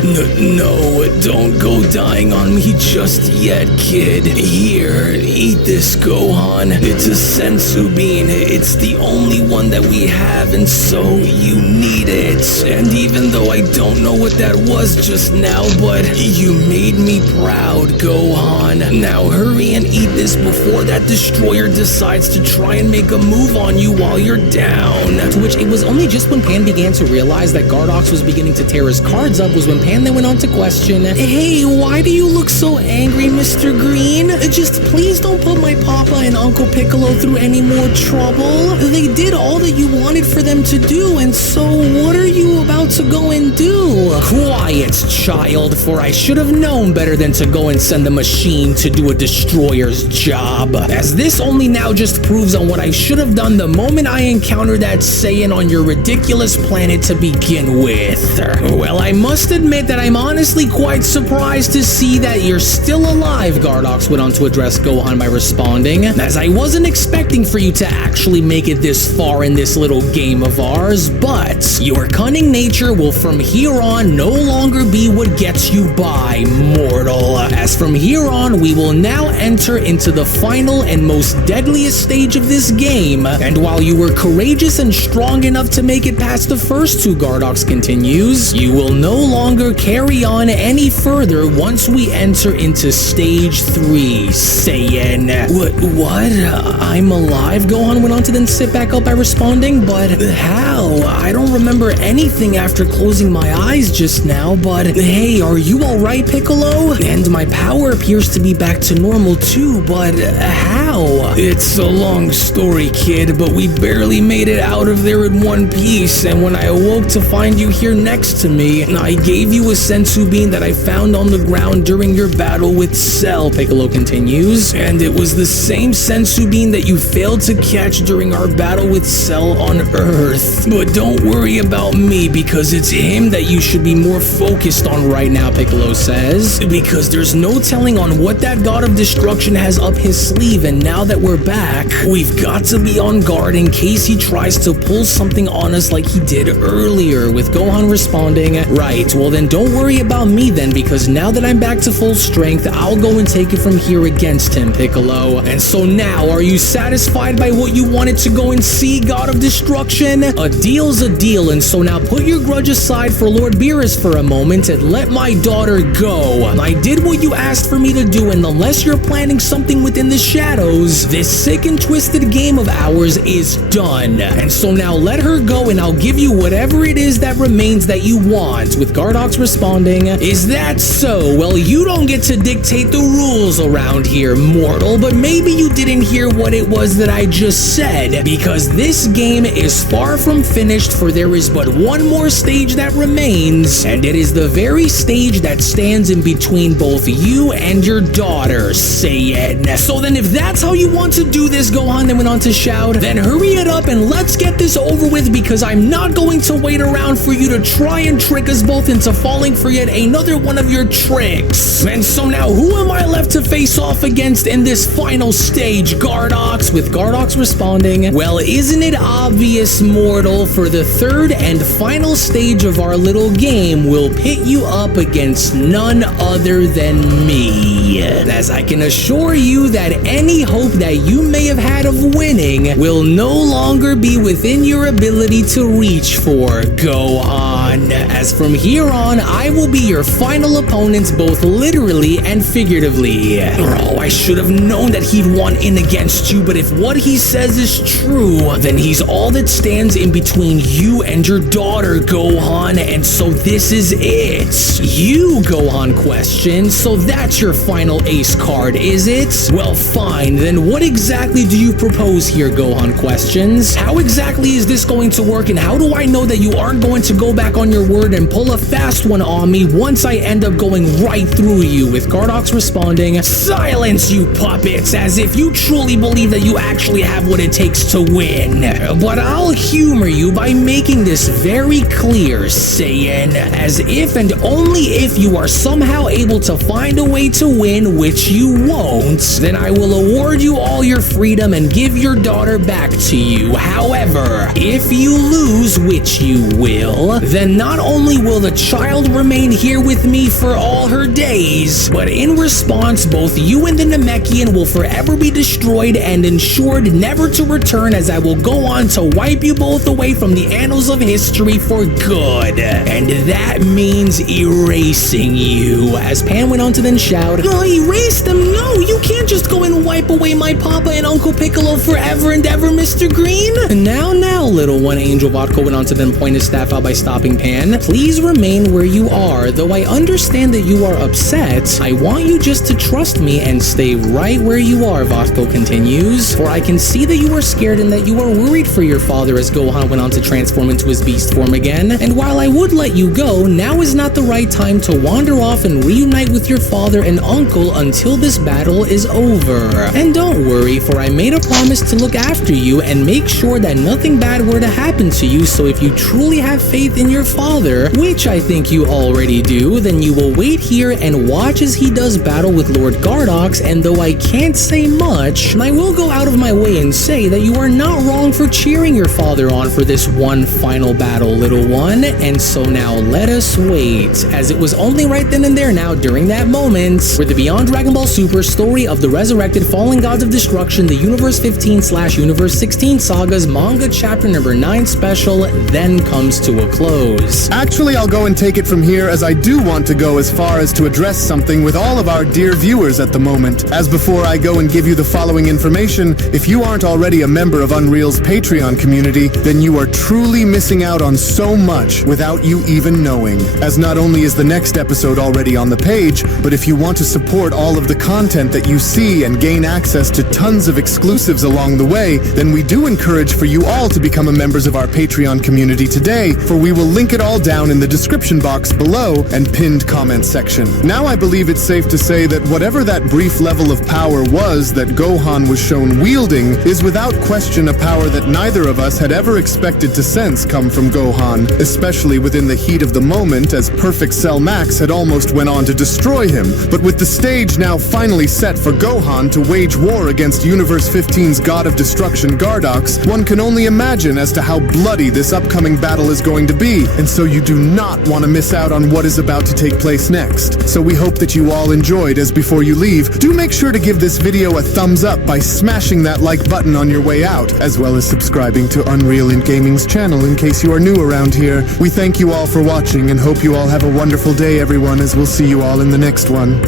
No, don't go dying on me just yet, kid. Here, eat this, Gohan. It's a sensu bean. It's the only one that we have, and so you need it. And even though I don't know what that was just now, but you made me proud, Gohan. Now hurry and eat this before or that Destroyer decides to try and make a move on you while you're down. To which it was only just when Pan began to realize that Gardox was beginning to tear his cards up was when Pan then went on to question, Hey, why do you look so angry, Mr. Green? Just please don't put my papa and Uncle Piccolo through any more trouble. They did all that you wanted for them to do, and so what are you about to go and do? Quiet, child, for I should have known better than to go and send the machine to do a Destroyer's job. As this only now just proves on what I should have done the moment I encountered that Saiyan on your ridiculous planet to begin with. Well, I must admit that I'm honestly quite surprised to see that you're still alive, Gardox went on to address Gohan by responding, as I wasn't expecting for you to actually make it this far in this little game of ours, but your cunning nature will from here on no longer be what gets you by, mortal. As from here on, we will now enter into the final and most deadliest stage of this game, and while you were courageous and strong enough to make it past the first two, Gardox continues, you will no longer carry on any further once we enter into stage 3, Saiyan. What? I'm alive? Gohan went on to then sit back up by responding, but how? I don't remember anything after closing my eyes just now, but hey, are you alright, Piccolo? And my power appears to be back to normal too, but how? It's a long story, kid, but we barely made it out of there in one piece, and when I awoke to find you here next to me, I gave you a sensu bean that I found on the ground during your battle with Cell, Piccolo continues, and it was the same sensu bean that you failed to catch during our battle with Cell on Earth. But don't worry about me, because it's him that you should be more focused on right now, Piccolo says, because there's no telling on what that god of destruction has up his sleeve, and now that we're back, we've got to be on guard in case he tries to pull something on us like he did earlier, with Gohan responding, right, well then don't worry about me then, because now that I'm back to full strength, I'll go and take it from here against him, Piccolo. And so now, are you satisfied by what you wanted to go and see, God of Destruction? A deal's a deal, and so now put your grudge aside for Lord Beerus for a moment and let my daughter go. I did what you asked for me to do, and unless you're planning something within the shadows, this sick and twisted game of ours is done. And so now let her go, and I'll give you whatever it is that remains that you want, with Gardox responding, is that so? Well, you don't get to dictate the rules around here, mortal, but maybe you didn't hear what it was that I just said, because this game is far from finished, for there is but one more stage that remains, and it is the very stage that stands in between both you and your daughter, Saiyan. So then if that's how you want to do this, Gohan then went on to shout, then hurry it up and let's get this over with, because I'm not going to wait around for you to try and trick us both into falling for yet another one of your tricks. And so now who am I left to face off against in this final stage, Gardox? With Gardox responding, well, isn't it obvious, mortal, for the third and final stage of our little game will pit you up against none other than me. As I can assure you that any hope that you may have had of winning will no longer be within your ability to reach for, Gohan. As from here on, I will be your final opponent both literally and figuratively. Oh, I should have known that he'd want in against you, but if what he says is true, then he's all that stands in between you and your daughter, Gohan, and so this is it. You, Gohan questions, so that's your final ace card, is it? Well, fine, then what exactly do you propose here, Gohan questions? How exactly is this going to work, and how do I know that you aren't going to go back on your word and pull a fast one on me once I end up going right through you? With Gardox responding, silence, you puppets, as if you truly believe that you actually have what it takes to win. But I'll humor you by making this very clear, Saiyan, as if and only if you are somehow able to find a way to win, which you won't, then I will award you all your freedom and give your daughter back to you. However, if you lose, which you will, then not only will the child remain here with me for all her days, but in response, both you and the Namekian will forever be destroyed and ensured never to return, as I will go on to wipe you both away from the annals of history for good. And that means erasing you. As Pan went on to then shout, erase them? No, you can't just go go and wipe away my Papa and Uncle Piccolo forever and ever, Mr. Green? Now, little one, Angel Vodka went on to then point his staff out by stopping Pan. Please remain where you are. Though I understand that you are upset, I want you just to trust me and stay right where you are, Vodka continues. For I can see that you are scared and that you are worried for your father as Gohan went on to transform into his beast form again. And while I would let you go, now is not the right time to wander off and reunite with your father and uncle until this battle is over. And don't worry, for I made a promise to look after you and make sure that nothing bad were to happen to you, so if you truly have faith in your father, which I think you already do, then you will wait here and watch as he does battle with Lord Gardox, and though I can't say much, I will go out of my way and say that you are not wrong for cheering your father on for this one final battle, little one, and so now let us wait, as it was only right then and there now during that moment where the Beyond Dragon Ball Super story of the resurrected fallen gods of destruction, the Universe 15/Universe 16 Sagas manga chapter number 9 special then comes to a close. Actually, I'll go and take it from here, as I do want to go as far as to address something with all of our dear viewers at the moment. As before I go and give you the following information, if you aren't already a member of Unreal's Patreon community, then you are truly missing out on so much without you even knowing. As not only is the next episode already on the page, but if you want to support all of the content that you see and gain access to tons of exclusives along the way, then we do encourage for you all to become members of our Patreon community today, for we will link it all down in the description box below and pinned comment section. Now I believe it's safe to say that whatever that brief level of power was that Gohan was shown wielding is without question a power that neither of us had ever expected to sense come from Gohan, especially within the heat of the moment as Perfect Cell Max had almost went on to destroy him. But with the stage now finally set for Gohan to wage war against Universe 15's God of Destruction Gardox, one can only imagine as to how bloody this upcoming battle is going to be, and so you do not want to miss out on what is about to take place next. So we hope that you all enjoyed, as before you leave, do make sure to give this video a thumbs up by smashing that like button on your way out, as well as subscribing to Unreal in Gaming's channel in case you are new around here. We thank you all for watching and hope you all have a wonderful day, everyone, as we'll see you all in the next one.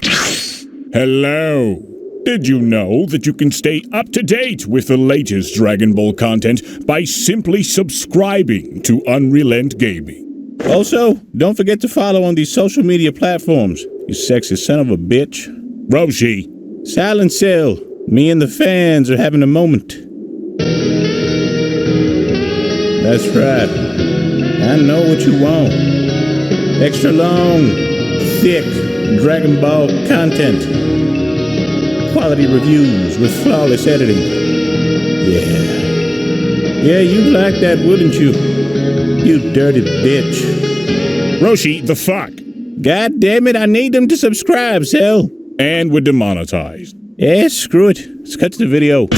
Hello. Did you know that you can stay up to date with the latest Dragon Ball content by simply subscribing to Unrelent Gaming? Also, don't forget to follow on these social media platforms, you sexy son of a bitch. Roshi. Silent Cell, me and the fans are having a moment. That's right. I know what you want. Extra long, thick Dragon Ball content. Quality reviews with flawless editing. Yeah, you'd like that, wouldn't you? You dirty bitch. Roshi, the fuck? God damn it, I need them to subscribe, Cell. And we're demonetized. Yeah, screw it. Let's cut to the video.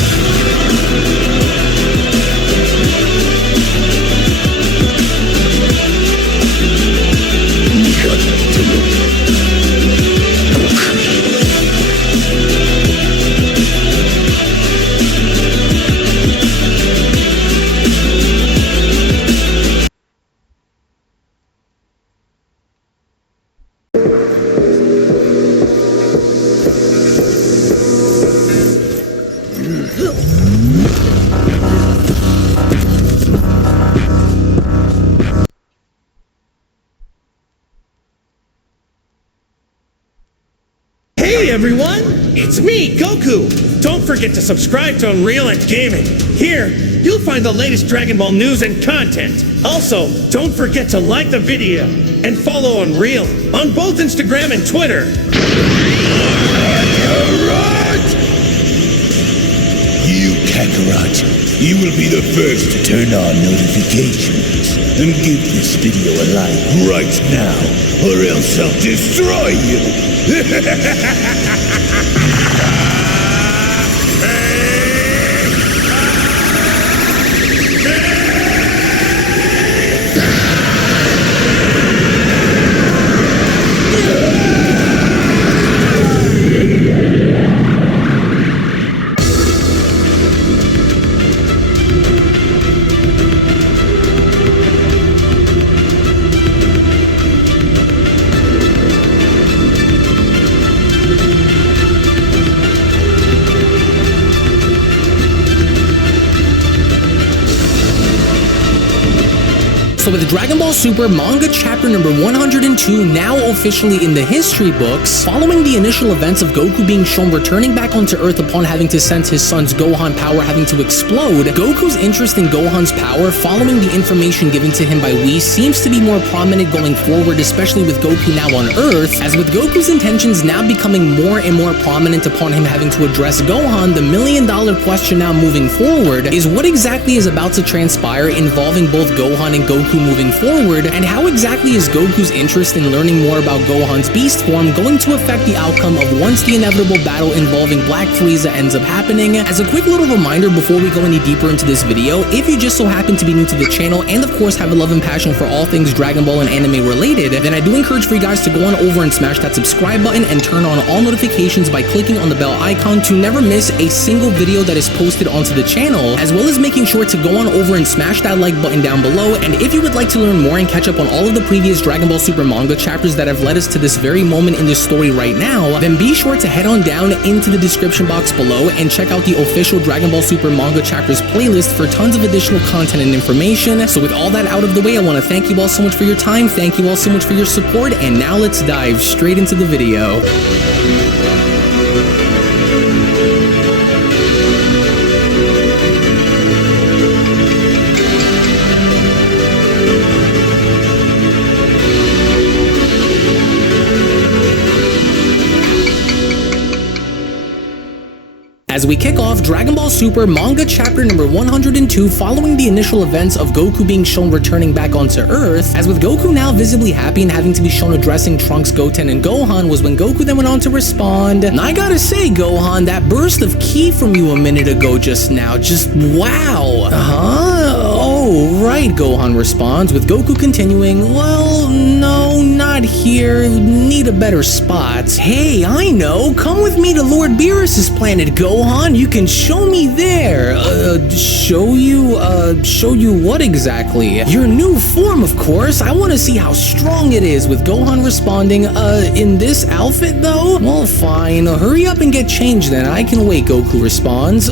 Hey everyone, it's me, Goku! Don't forget to subscribe to Unreal and Gaming. Here, you'll find the latest Dragon Ball news and content. Also, don't forget to like the video and follow Unreal on both Instagram and Twitter. Kakarot! You, Kakarot, you will be the first to turn on notifications and give this video a like right now, or else I'll destroy you! So with Dragon Ball Super manga chapter number 102 now officially in the history books, following the initial events of Goku being shown returning back onto Earth upon having to sense his son's Gohan power having to explode, Goku's interest in Gohan's power following the information given to him by Whis seems to be more prominent going forward, especially with Goku now on Earth, as with Goku's intentions now becoming more and more prominent upon him having to address Gohan, the million-dollar question now moving forward is what exactly is about to transpire involving both Gohan and Goku moving forward, and how exactly is Goku's interest in learning more about Gohan's beast form going to affect the outcome of once the inevitable battle involving Black Frieza ends up happening. As a quick little reminder before we go any deeper into this video, if you just so happen to be new to the channel and of course have a love and passion for all things Dragon Ball and anime related, then I do encourage for you guys to go on over and smash that subscribe button and turn on all notifications by clicking on the bell icon to never miss a single video that is posted onto the channel, as well as making sure to go on over and smash that like button down below. And if you would like to learn more and catch up on all of the previous Dragon Ball Super manga chapters that have led us to this very moment in the story right now, then be sure to head on down into the description box below and check out the official Dragon Ball Super manga chapters playlist for tons of additional content and information. So with all that out of the way, I want to thank you all so much for your time, thank you all so much for your support, and now let's dive straight into the video. As we kick off Dragon Ball Super manga chapter number 102 following the initial events of Goku being shown returning back onto Earth, as with Goku now visibly happy and having to be shown addressing Trunks, Goten, and Gohan was when Goku then went on to respond. And I gotta say, Gohan, that burst of ki from you a minute ago just now, just wow. Oh, right, Gohan responds, with Goku continuing, well, no, not here, need a better spot. Hey, I know, come with me to Lord Beerus's planet, Gohan. You can show me there. Show you what exactly? Your new form, of course. I want to see how strong it is, with Gohan responding, in this outfit though? Well, fine. Hurry up and get changed then. I can wait, Goku responds.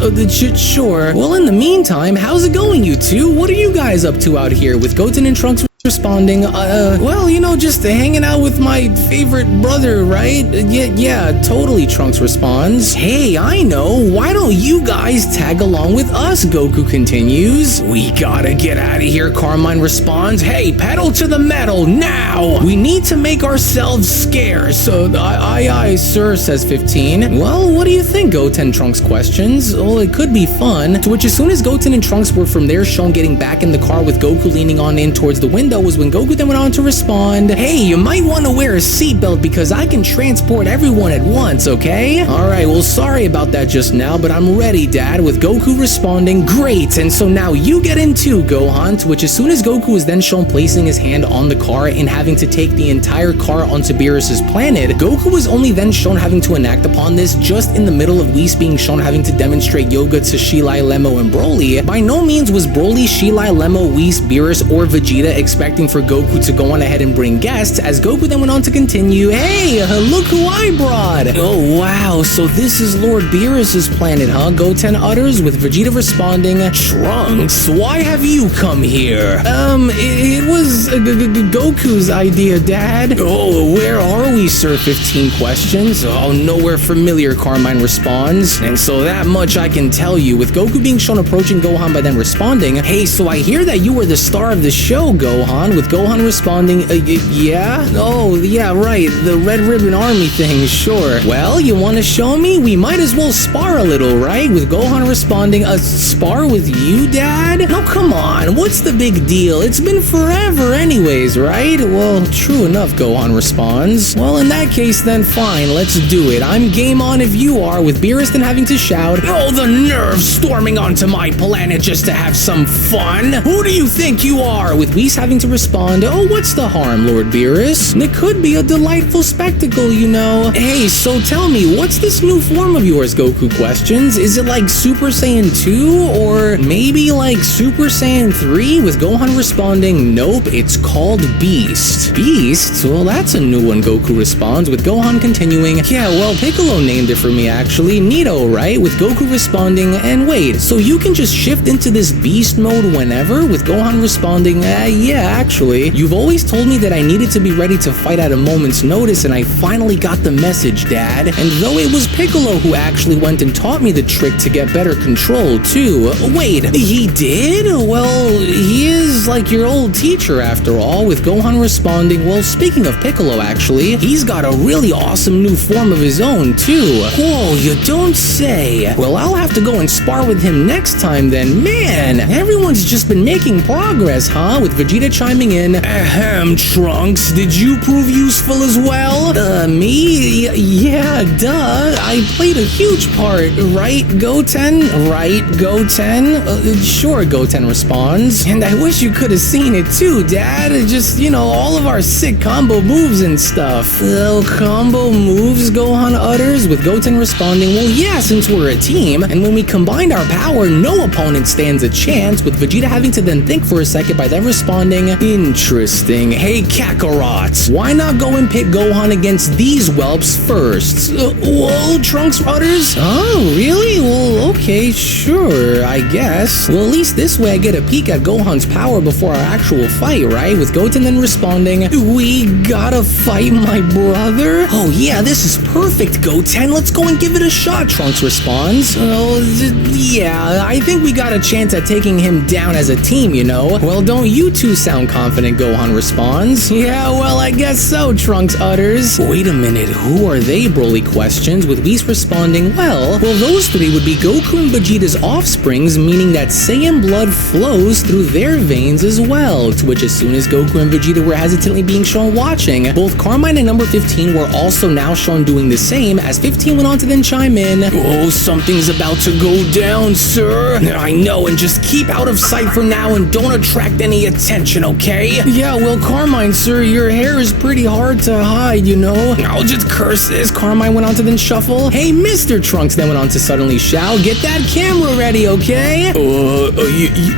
Sure. Well, in the meantime, how's it going, you two? What are you guys up to out here, with Goten and Trunks responding, well, you know, just hanging out with my favorite brother, right? Yeah, totally, Trunks responds. Hey, I know, why don't you guys tag along with us, Goku continues. We gotta get out of here, Carmine responds. Hey, pedal to the metal, now! We need to make ourselves scarce. Aye, sir, says 15. Well, what do you think, Goten, Trunks questions. Well, it could be fun. To which as soon as Goten and Trunks were from there shown getting back in the car with Goku leaning on in towards the window, was when Goku then went on to respond, hey, you might want to wear a seatbelt because I can transport everyone at once, okay? Alright, well, sorry about that just now, but I'm ready, Dad, with Goku responding, great, and so now you get in too, Gohan, to which as soon as Goku was then shown placing his hand on the car and having to take the entire car onto Beerus's planet, Goku was only then shown having to enact upon this just in the middle of Whis being shown having to demonstrate yoga to Shilai, Lemmo, and Broly. By no means was Broly, Shilai, Lemmo, Whis, Beerus, or Vegeta expecting for Goku to go on ahead and bring guests, as Goku then went on to continue, hey, look who I brought! Oh wow, so this is Lord Beerus's planet, huh? Goten utters, with Vegeta responding, Trunks, why have you come here? It was Goku's idea, Dad. Oh, where are we, sir? 15 questions. Oh, nowhere familiar, Carmine responds. And so that much I can tell you, with Goku being shown approaching Gohan by then responding, hey, so I hear that you were the star of the show, Gohan, with Gohan responding, yeah? Oh, yeah, right, the Red Ribbon Army thing, sure. Well, you want to show me? We might as well spar a little, right? With Gohan responding, spar with you, Dad? No, come on, what's the big deal? It's been forever anyways, right? Well, true enough, Gohan responds. Well, in that case, then fine, let's do it. I'm game on if you are, with Beerus then having to shout, oh, the nerve storming onto my planet just to have some fun. Who do you think you are? With Whis having to respond, oh, what's the harm, Lord Beerus? It could be a delightful spectacle, you know. Hey, so tell me, what's this new form of yours, Goku questions? Is it like Super Saiyan 2, or maybe like Super Saiyan 3? With Gohan responding, nope, it's called Beast. Beast? Well, that's a new one, Goku responds, with Gohan continuing, yeah, well, Piccolo named it for me, actually. Neato, right? With Goku responding, and wait, so you can just shift into this Beast mode whenever? With Gohan responding, yeah, actually. You've always told me that I needed to be ready to fight at a moment's notice, and I finally got the message, Dad. And though it was Piccolo who actually went and taught me the trick to get better control, too. Wait, he did? Well, he is like your old teacher after all, with Gohan responding, well, speaking of Piccolo, actually, he's got a really awesome new form of his own, too. Whoa, you don't say. Well, I'll have to go and spar with him next time then. Man, everyone's just been making progress, huh? With Vegeta chiming in, ahem, Trunks, did you prove useful as well? Me? Yeah, duh. I played a huge part, right, Goten? Right, Goten? Sure, Goten responds. And I wish you could have seen it too, Dad. Just, all of our sick combo moves and stuff. Combo moves, Gohan utters, with Goten responding, well, yeah, since we're a team, and when we combined our power, no opponent stands a chance, with Vegeta having to then think for a second by then responding, interesting. Hey, Kakarot, why not go and pit Gohan against these whelps first? Whoa, Trunks utters? Oh, really? Well, okay, sure, I guess. Well, at least this way I get a peek at Gohan's power before our actual fight, right? With Goten then responding, we gotta fight my brother? Oh yeah, this is perfect, Goten. Let's go and give it a shot, Trunks responds. Oh, yeah, I think we got a chance at taking him down as a team, Well, don't you two sound confident, Gohan responds. Yeah, well, I guess so, Trunks utters. Wait a minute, who are they, Broly questions, with Whis responding, well, those three would be Goku and Vegeta's offsprings, meaning that Saiyan blood flows through their veins as well, to which as soon as Goku and Vegeta were hesitantly being shown watching, both Carmine and number 15 were also now shown doing the same, as 15 went on to then chime in, oh, something's about to go down, sir. I know, and just keep out of sight for now and don't attract any attention, okay? Yeah, well, Carmine, sir, your hair is pretty hard to hide, I'll just curse this, Carmine went on to then shuffle. Hey, Mr. Trunks then went on to suddenly shout, get that camera ready, okay?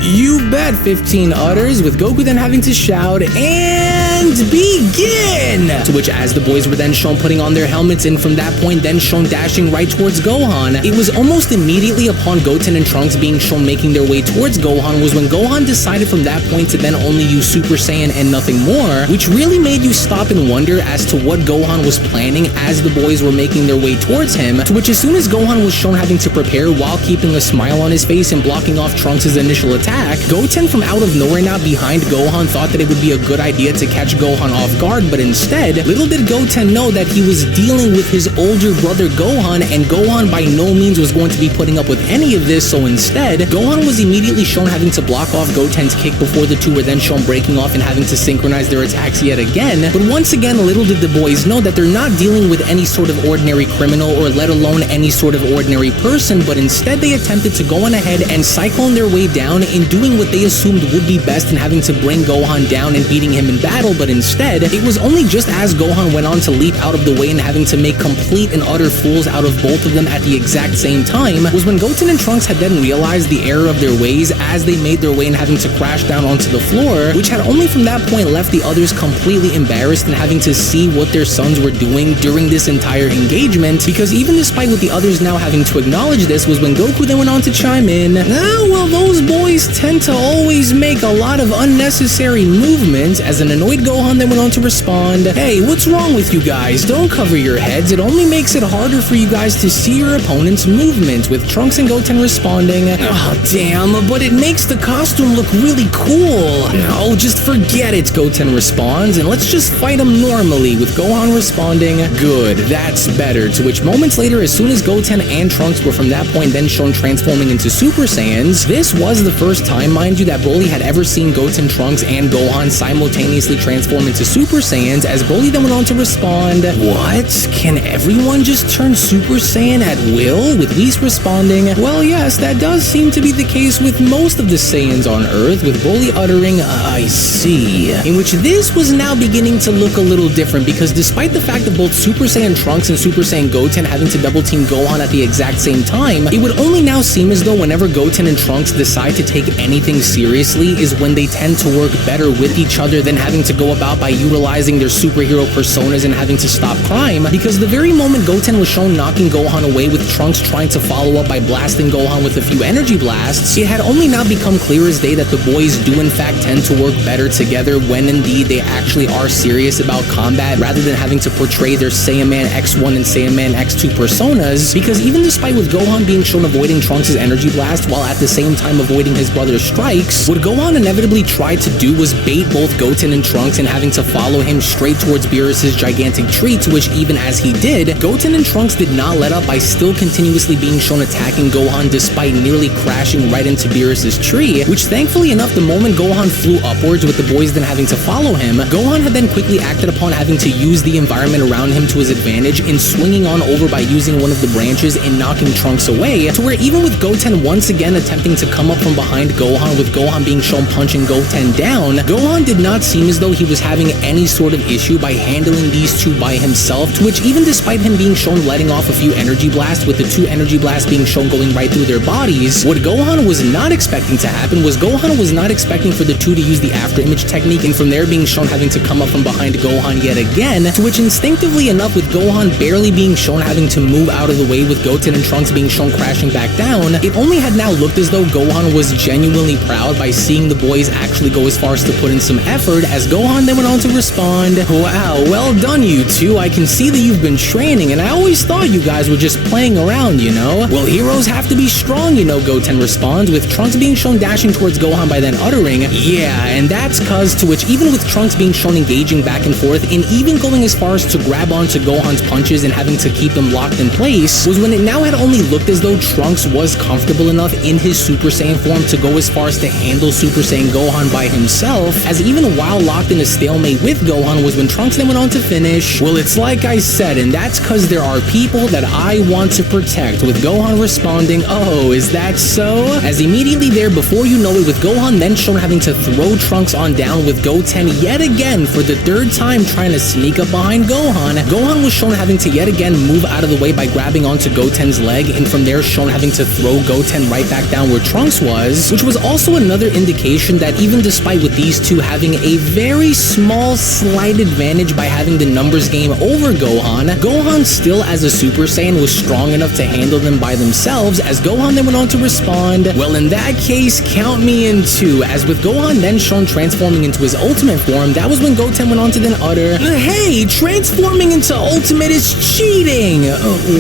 You bet, 15 utters, with Goku then having to shout, and begin! To which, as the boys were then shown putting on their helmets, and from that point then shown dashing right towards Gohan, it was almost immediately upon Goten and Trunks being shown making their way towards Gohan was when Gohan decided from that point to then only use Super Saiyan and nothing more, which really made you stop and wonder as to what Gohan was planning as the boys were making their way towards him, to which as soon as Gohan was shown having to prepare while keeping a smile on his face and blocking off Trunks' initial attack, Goten from out of nowhere now behind Gohan thought that it would be a good idea to catch Gohan off guard, but instead, little did Goten know that he was dealing with his older brother Gohan, and Gohan by no means was going to be putting up with any of this, so instead, Gohan was immediately shown having to block off Goten's kick before the two were then shown breaking off and having to synchronize their attacks yet again, but once again, little did the boys know that they're not dealing with any sort of ordinary criminal or let alone any sort of ordinary person, but instead they attempted to go on ahead and cyclone their way down in doing what they assumed would be best in having to bring Gohan down and beating him in battle, but instead, it was only just as Gohan went on to leap out of the way and having to make complete and utter fools out of both of them at the exact same time, was when Goten and Trunks had then realized the error of their ways as they made their way and having to crash down onto the floor, which had only from that point left the others completely embarrassed and having to see what their sons were doing during this entire engagement, because even despite with the others now having to acknowledge this was when Goku then went on to chime in, well, those boys tend to always make a lot of unnecessary movements, as an annoyed Gohan then went on to respond, hey, what's wrong with you guys? Don't cover your heads, it only makes it harder for you guys to see your opponent's movements, with Trunks and Goten responding, oh damn, but it makes the costume look really cool. Oh, just forget it, Goten responds, and let's just fight him normally, with Gohan responding, good, that's better, to which moments later, as soon as Goten and Trunks were from that point then shown transforming into Super Saiyans, this was the first time, mind you, that Broly had ever seen Goten, Trunks, and Gohan simultaneously transform into Super Saiyans, as Broly then went on to respond, what? Can everyone just turn Super Saiyan at will? With Whis responding, well, yes, that does seem to be the case with most of the Saiyans on Earth, with Broly uttering, I see. In which this was now beginning to look a little different, because despite the fact of both Super Saiyan Trunks and Super Saiyan Goten having to double team Gohan at the exact same time, it would would only now seem as though whenever Goten and Trunks decide to take anything seriously is when they tend to work better with each other than having to go about by utilizing their superhero personas and having to stop crime, because the very moment Goten was shown knocking Gohan away with Trunks trying to follow up by blasting Gohan with a few energy blasts, it had only now become clear as day that the boys do in fact tend to work better together when indeed they actually are serious about combat rather than having to portray their Saiyaman X1 and Saiyaman X2 personas, because even despite with Gohan being shown avoiding Trunks' energy blast while at the same time avoiding his brother's strikes, what Gohan inevitably tried to do was bait both Goten and Trunks in having to follow him straight towards Beerus' gigantic tree, to which even as he did, Goten and Trunks did not let up by still continuously being shown attacking Gohan despite nearly crashing right into Beerus' tree, which thankfully enough, the moment Gohan flew upwards with the boys then having to follow him, Gohan had then quickly acted upon having to use the environment around him to his advantage in swinging on over by using one of the branches and knocking Trunks away, to where even with Goten once again attempting to come up from behind Gohan, with Gohan being shown punching Goten down, Gohan did not seem as though he was having any sort of issue by handling these two by himself, to which even despite him being shown letting off a few energy blasts, with the 2 energy blasts being shown going right through their bodies, what Gohan was not expecting to happen was Gohan was not expecting for the 2 to use the after image technique and from there being shown having to come up from behind Gohan yet again, to which instinctively enough, with Gohan barely being shown having to move out of the way with Goten and Trunks being shown crashing back down, it only had now looked as though Gohan was genuinely proud by seeing the boys actually go as far as to put in some effort, as Gohan then went on to respond, "Wow, well done you two, I can see that you've been training and I always thought you guys were just playing around, you know? Well, heroes have to be strong, you know," Goten responds, with Trunks being shown dashing towards Gohan by then uttering, "Yeah, and that's cuz," to which even with Trunks being shown engaging back and forth and even going as far as to grab onto Gohan's punches and having to keep them locked in place, was when it now had only looked as though Trunks was comfortable enough in his Super Saiyan form to go as far as to handle Super Saiyan Gohan by himself, as even while locked in a stalemate with Gohan was when Trunks then went on to finish, "Well, it's like I said, and that's cuz there are people that I want to protect," with Gohan responding, "Oh, is that so?" As immediately there, before you know it, with Gohan then shown having to throw Trunks on down, with Goten yet again for the 3rd time trying to sneak up behind Gohan, Gohan was shown having to yet again move out of the way by grabbing onto Goten's leg, and from there shown having to throw Goten right back down where Trunks was, which was also another indication that even despite with these two having a very small slight advantage by having the numbers game over Gohan, Gohan still as a Super Saiyan was strong enough to handle them by themselves, as Gohan then went on to respond, "Well, in that case, count me in too," as with Gohan then shown transforming into his ultimate form, that was when Goten went on to then utter, "Hey, transforming into ultimate is cheating!"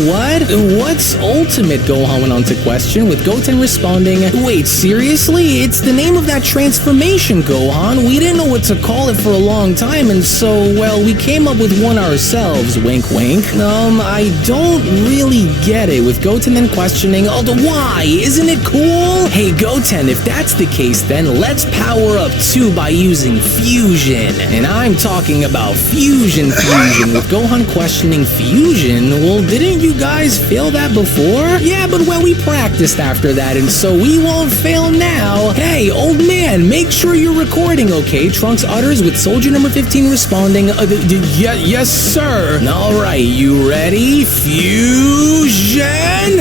What? What's ultimate? Gohan went on to question, with Goten responding, "Wait, seriously? It's the name of that transformation, Gohan. We didn't know what to call it for a long time, and so, well, we came up with one ourselves, wink wink." I don't really get it, with Goten then questioning, "Oh, why? Isn't it cool?" "Hey, Goten, if that's the case, then let's power up too by using fusion." And I'm talking about fusion, with Gohan questioning, "Fusion? Well, didn't you guys fail that before?" "Yeah, but well, we practiced after that, and so we won't fail now." "Hey, old man, make sure you're recording, okay?" Trunks utters, with Soldier number 15 responding, yes, sir." "Alright, you ready? Fusion!"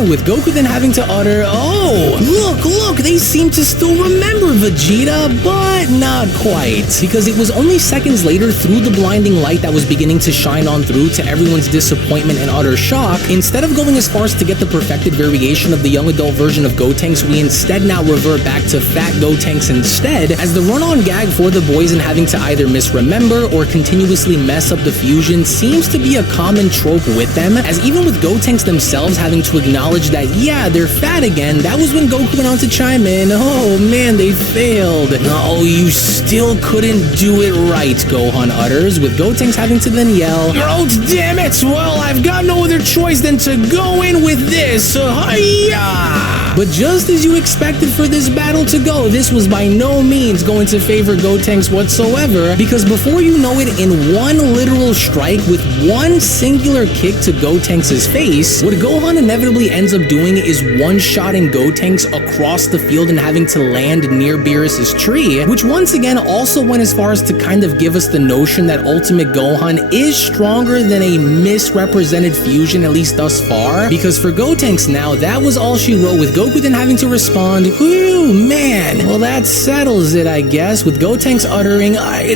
With Goku then having to utter, "Oh, look, they seem to still remember Vegeta, but not quite." Because it was only seconds later, through the blinding light that was beginning to shine on through, to everyone's disappointment and utter shock, instead of going as far as to get the perfected variation of the young adult version of Gotenks, we instead now revert back to fat Gotenks instead, as the run-on gag for the boys in having to either misremember or continuously mess up the fusion seems to be a common trope with them, as even with Gotenks themselves having to acknowledge that, yeah, they're fat again, that was when Goku went on to chime in, "Oh man, they failed." "Oh, you still couldn't do it right," Gohan utters, with Gotenks having to then yell, "Oh, damn it, well, I've got no other choice than to go in with this, hiya!" But just as you expected for this battle to go, this was by no means going to favor Gotenks whatsoever, because before you know it, in one literal strike with one singular kick to Gotenks' face, what Gohan inevitably ends up doing is one-shotting Gotenks across the field and having to land near Beerus' tree, which once again also went as far as to kind of give us the notion that Ultimate Gohan is stronger than a misrepresented fusion, at least thus far, because for Gotenks now, that was all she wrote, with Goku then having to respond, "Whew, man, well that settles it, I guess," with Gotenks uttering, I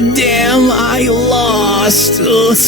lost."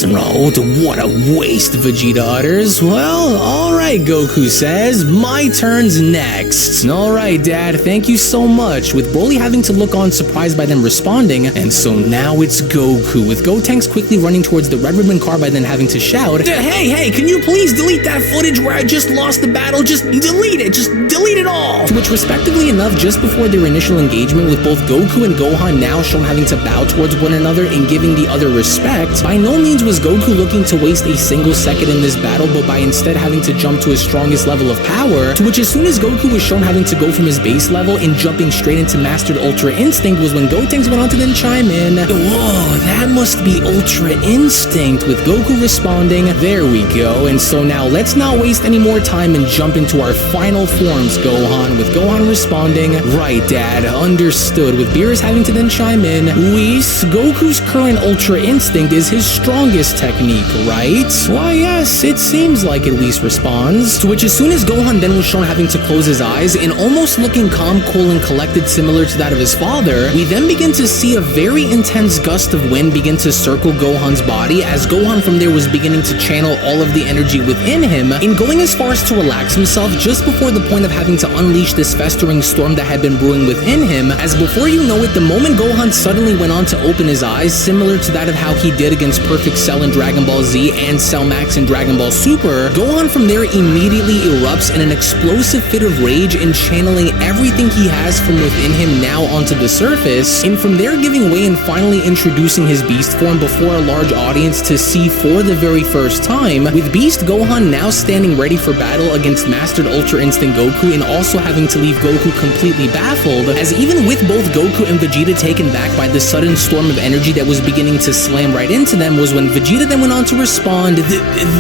No, what a waste, Vegeta utters. "Well, alright," Goku says, "my turn's next." "Alright, Dad, thank you so much," with Broly having to look on surprised by them responding, and so now it's Goku, with Gotenks quickly running towards the Red Ribbon car by then having to shout, Hey, can you please delete that footage where I just lost the battle? Just delete it all!" To which, respectively enough, just before their initial engagement, with both Goku and Gohan now shown having to bow towards one another and giving the other respect, by no means was Goku looking to waste a single second in this battle, but by instead having to jump to his strongest level of power, to which as soon as Goku was shown having to go from his base level and jumping straight into Mastered Ultra Instinct was when Gotenks went on to then chime in, "Whoa, that must be Ultra Instinct," with Goku responding, "There we go, and so now let's not waste any more time and jump into our final forms, Gohan," with Gohan responding, "Right, Dad, understood," with Beerus having to then chime in, "Whis, Goku's current Ultra Instinct is his strongest technique, right?" "Why, yes, it seems like it," Whis responds, to which as soon as Gohan then was shown having to close his eyes and almost looking calm, cool, and collected similar to that of his father, we then begin to see a very intense gust of wind begin to circle Gohan's body, as Gohan from there was beginning to channel all of the energy within him, and going as far as to relax himself just before the point of having to unleash this festering storm that had been brewing within him, as before you know it, the moment Gohan suddenly went on to open his eyes, similar to that of how he did against Perfect Cell in Dragon Ball Z and Cell Max in Dragon Ball Super, Gohan from there immediately erupts in an explosive fit of rage and channeling everything he has from within him now onto the surface, and from there giving way and finally introducing his Beast form before a large audience to see for the very first time, with Beast Gohan now standing ready for battle against Mastered Ultra Instinct Goku, and also having to leave Goku completely baffled, as even with both Goku and Vegeta taken back by the sudden storm of energy that was beginning to slam right into them, was when Vegeta then went on to respond,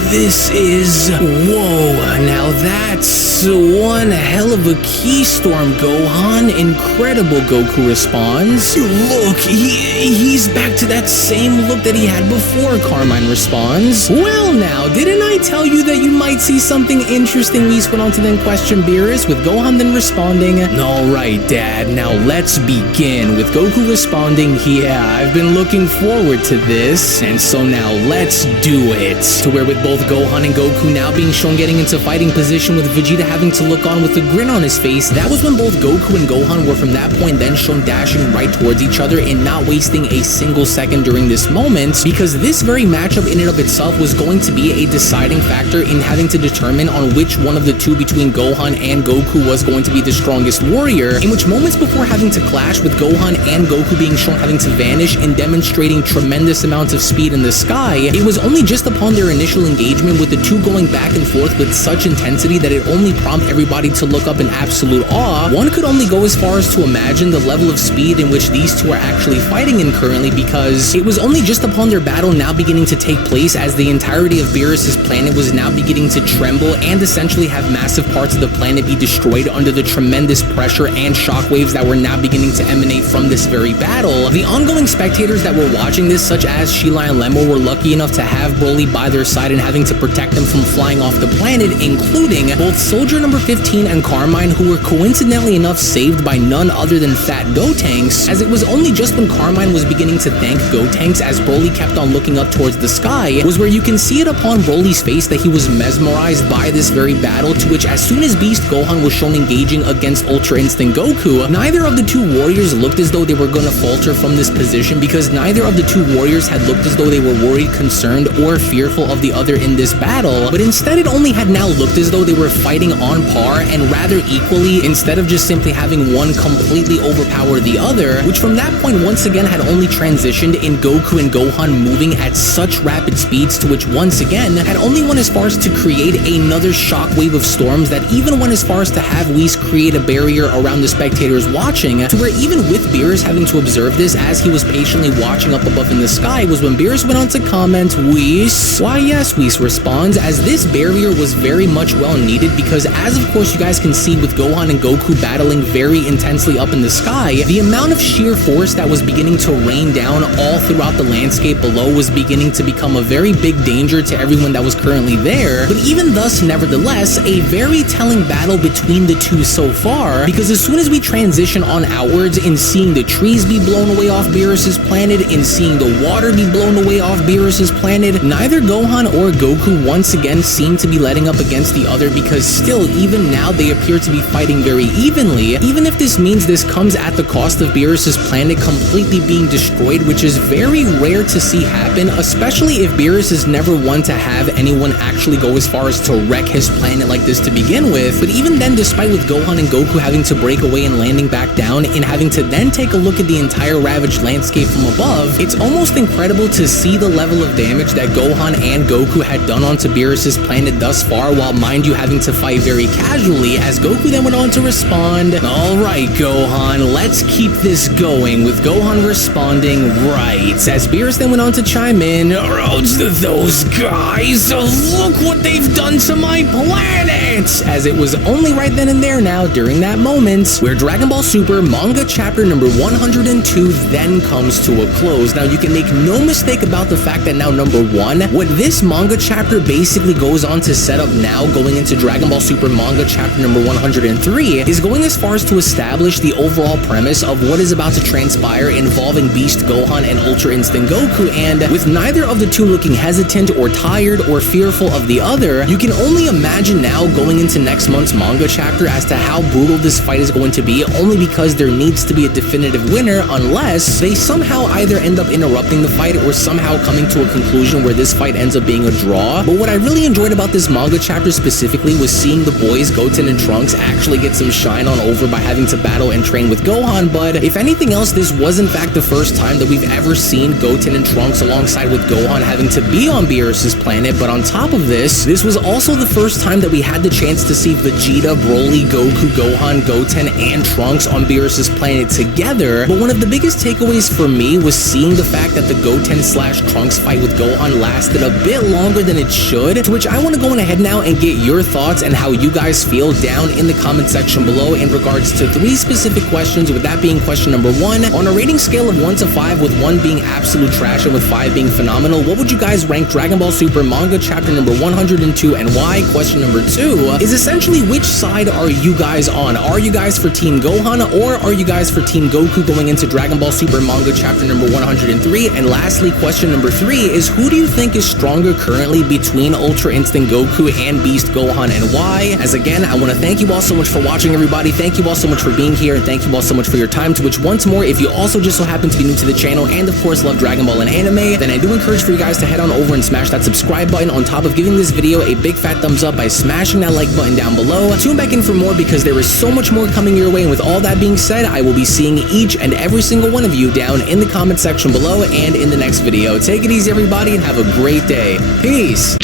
"This is... whoa, now that's one hell of a key storm, Gohan. Incredible," Goku responds. "Look, he's back to that same look that he had before," Carmine responds. "Well now, didn't I tell you that you might see something interesting?" Whis went on to then question Beerus, with Gohan then responding, "Alright, Dad, now let's begin," with Goku responding, "Yeah, I've been looking forward to this, and so now let's do it." To where with both Gohan and Goku now being shown getting into fighting position, with Vegeta having to look on with a grin on his face, that was when both Goku and Gohan were from that point then shown dashing right towards each other and not wasting a single second during this moment, because this very matchup in and of itself was going to be a deciding factor in having to determine on which one of the two between Gohan and Goku was going to be the strongest warrior, in which moments before having to clash, with Gohan and Goku being shown having to vanish and demonstrating tremendous amounts of speed in the sky, it was only just upon their initial engagement with the two going back and forth with such intensity that it only prompted everybody to look up in absolute awe. One could only go as far as to imagine the level of speed in which these two are actually fighting in currently, because it was only just upon their battle now beginning to take place as the entirety of Beerus' planet was now beginning to tremble and essentially have massive parts of the planet be destroyed under the tremendous pressure and shockwaves that were now beginning to emanate from this very battle. The ongoing spectators that were watching this, such as Sheila and Lemmo, were lucky enough to have Broly by their side and having to protect them from flying off the planet, including both Soldier number 15 and Carmine, who were coincidentally enough saved by none other than Fat Gotenks, as it was only just when Carmine was beginning to thank Gotenks as Broly kept on looking up towards the sky, was where you can see it upon Broly's face that he was mesmerized by this very battle, to which as soon as Beast Gohan was shown engaging against Ultra Instinct Goku, neither of the two warriors looked as though they were going to falter from this position, because neither of the two warriors had looked as though they were worried, concerned, or fearful of the other in this battle, but instead it only had now looked as though they were fighting on par and rather equally, instead of just simply having one completely overpower the other, which from that point once again had only transitioned in Goku and Gohan moving at such rapid speeds, to which once again had only went as far as to create another shockwave of storms that even went as far as was to have Whis create a barrier around the spectators watching, to where even with Beerus having to observe this as he was patiently watching up above in the sky, was when Beerus went on to comment, "Whis?" Why yes, Whis responds, as this barrier was very much well needed, because as of course you guys can see with Gohan and Goku battling very intensely up in the sky, the amount of sheer force that was beginning to rain down all throughout the landscape below was beginning to become a very big danger to everyone that was currently there. But even thus, nevertheless, a very telling battle between the two so far, because as soon as we transition on outwards in seeing the trees be blown away off Beerus's planet, in seeing the water be blown away off Beerus's planet, neither Gohan or Goku once again seem to be letting up against the other, because still, even now, they appear to be fighting very evenly, even if this means this comes at the cost of Beerus's planet completely being destroyed, which is very rare to see happen, especially if Beerus is never one to have anyone actually go as far as to wreck his planet like this to begin with. But even then, despite with Gohan and Goku having to break away and landing back down, and having to then take a look at the entire ravaged landscape from above, it's almost incredible to see the level of damage that Gohan and Goku had done onto Beerus's planet thus far, while mind you having to fight very casually, as Goku then went on to respond, "Alright Gohan, let's keep this going," with Gohan responding, "Right," as Beerus then went on to chime in, "Oh, those guys, look what they've done to my planet," as it was only right then and there now, during that moment, where Dragon Ball Super manga chapter number 102 then comes to a close. Now you can make no mistake about the fact that now, number one, what this manga chapter basically goes on to set up now going into Dragon Ball Super manga chapter number 103 is going as far as to establish the overall premise of what is about to transpire involving Beast Gohan and Ultra Instinct Goku, and with neither of the two looking hesitant or tired or fearful of the other, you can only imagine now going into next month's manga chapter as to how brutal this fight is going to be, only because there needs to be a definitive winner unless they somehow either end up interrupting the fight or somehow coming to a conclusion where this fight ends up being a draw. But what I really enjoyed about this manga chapter specifically was seeing the boys Goten and Trunks actually get some shine on over by having to battle and train with Gohan. But if anything else, this was in fact the first time that we've ever seen Goten and Trunks alongside with Gohan having to be on Beerus's planet. But on top of this, this was also the first time that we had the chance to see Vegeta, Broly, Goku, Gohan, Goten, and Trunks on Beerus's planet together. But one of the biggest takeaways for me was seeing the fact that the Goten/Trunks fight with Gohan lasted a bit longer than it should, to which I want to go ahead now and get your thoughts and how you guys feel down in the comment section below in regards to 3 specific questions, with that being question number 1, on a rating scale of 1 to 5, with 1 being absolute trash and with 5 being phenomenal, what would you guys rank Dragon Ball Super manga chapter number 102 and why? Question number 2 is essentially, which side are you guys on? Are you guys for Team Gohan, or are you guys for Team Goku going into Dragon Ball Super manga chapter number 103? And lastly, question number 3 is, who do you think is stronger currently between Ultra Instinct Goku and Beast Gohan, and why? As again, I want to thank you all so much for watching, everybody. Thank you all so much for being here, and thank you all so much for your time. To which, once more, if you also just so happen to be new to the channel and of course love Dragon Ball and anime, then I do encourage for you guys to head on over and smash that subscribe button, on top of giving this video a big fat thumbs up by smashing that like button down below. Tune back in for more, because there is so much more coming your way, and with all that being said, I will be seeing each and every single one of you down in the comment section below and in the next video. Take it easy, everybody, and have a great day. Peace.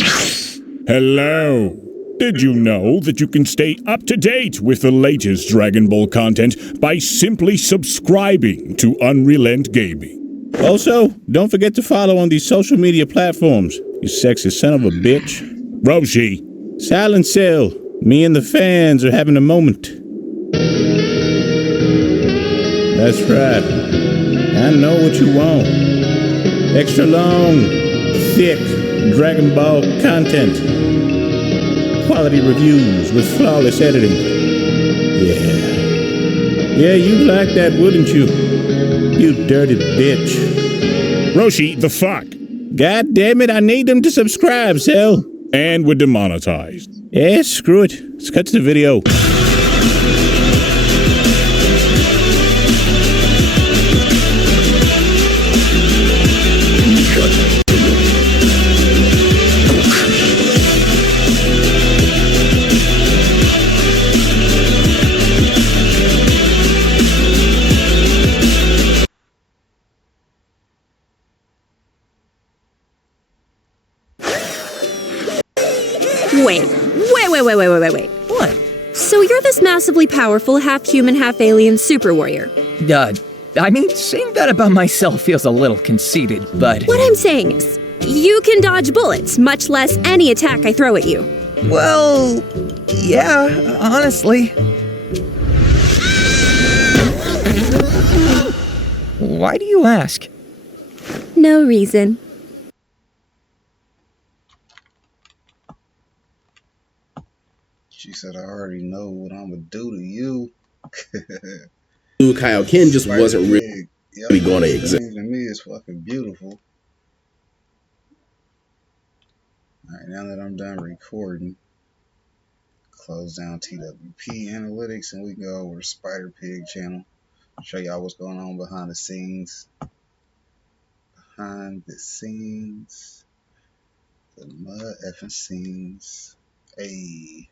Hello. Did you know that you can stay up to date with the latest Dragon Ball content by simply subscribing to Unrelent Gaming? Also, don't forget to follow on these social media platforms, you sexy son of a bitch. Roshi. Silent Cell, me and the fans are having a moment. That's right. I know what you want. Extra long, thick Dragon Ball content. Quality reviews with flawless editing. Yeah, you'd like that, wouldn't you? You dirty bitch. Roshi, the fuck? God damn it, I need them to subscribe, Cell. And we're demonetized. Yeah, screw it. Let's cut to the video. Wait. What? So you're this massively powerful, half-human, half-alien super warrior. I mean, saying that about myself feels a little conceited, but... What I'm saying is, you can dodge bullets, much less any attack I throw at you. Well, yeah, honestly. Why do you ask? No reason. She said, I already know what I'm gonna do to you. Kaioken just wasn't really going to exist. To me, it's fucking beautiful. Alright, now that I'm done recording, close down TWP Analytics and we can go over to Spider Pig channel. Show y'all what's going on behind the scenes. Behind the scenes. The mud effing scenes. Hey.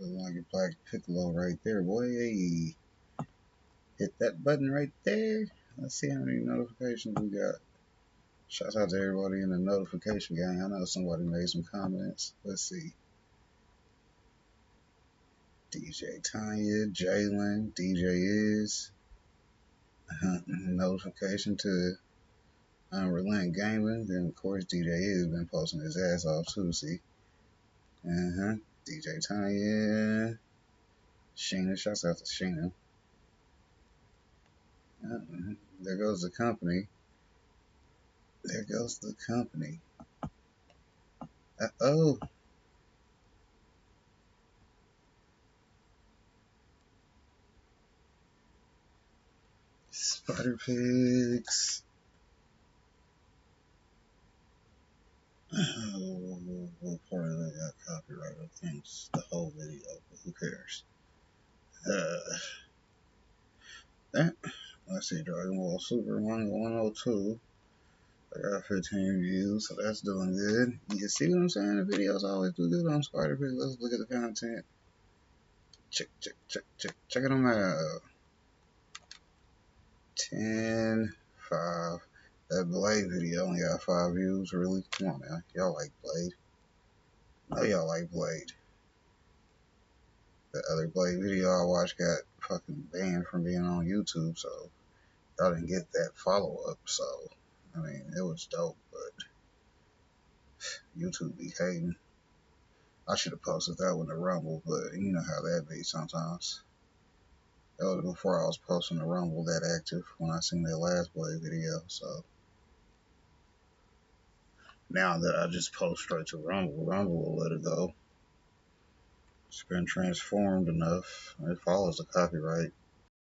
Look like a black piccolo right there, boy. Hey. Hit that button right there. Let's see how many notifications we got. Shout out to everybody in the notification gang. I know somebody made some comments. Let's see. DJ Tanya, Jalen, DJ Is. Notification to Unrelent Gaming. Then, of course, DJ Is been posting his ass off too, see. DJ Tanya. Sheena, shouts out to Sheena. There goes the company. There goes the company. Uh-oh. Spider Pigs. Oh, what part of that got copyright? I think it's the whole video, but who cares? Let's see, Dragon Ball Super Manga 102. I got 15 views, so that's doing good. You see what I'm saying? The videos always do good on Spider Pig. Let's look at the content. Check them out. 10, 5. That Blade video only got 5 views, really? Come on now. Y'all like Blade. I know y'all like Blade. The other Blade video I watched got fucking banned from being on YouTube, so y'all didn't get that follow-up, so, I mean, it was dope, but YouTube be hating. I should have posted that one to Rumble, but you know how that be sometimes. That was before I was posting to Rumble that active when I seen that last Blade video, so now that I just post straight to Rumble, Rumble will let it go. It's been transformed enough. It follows the copyright.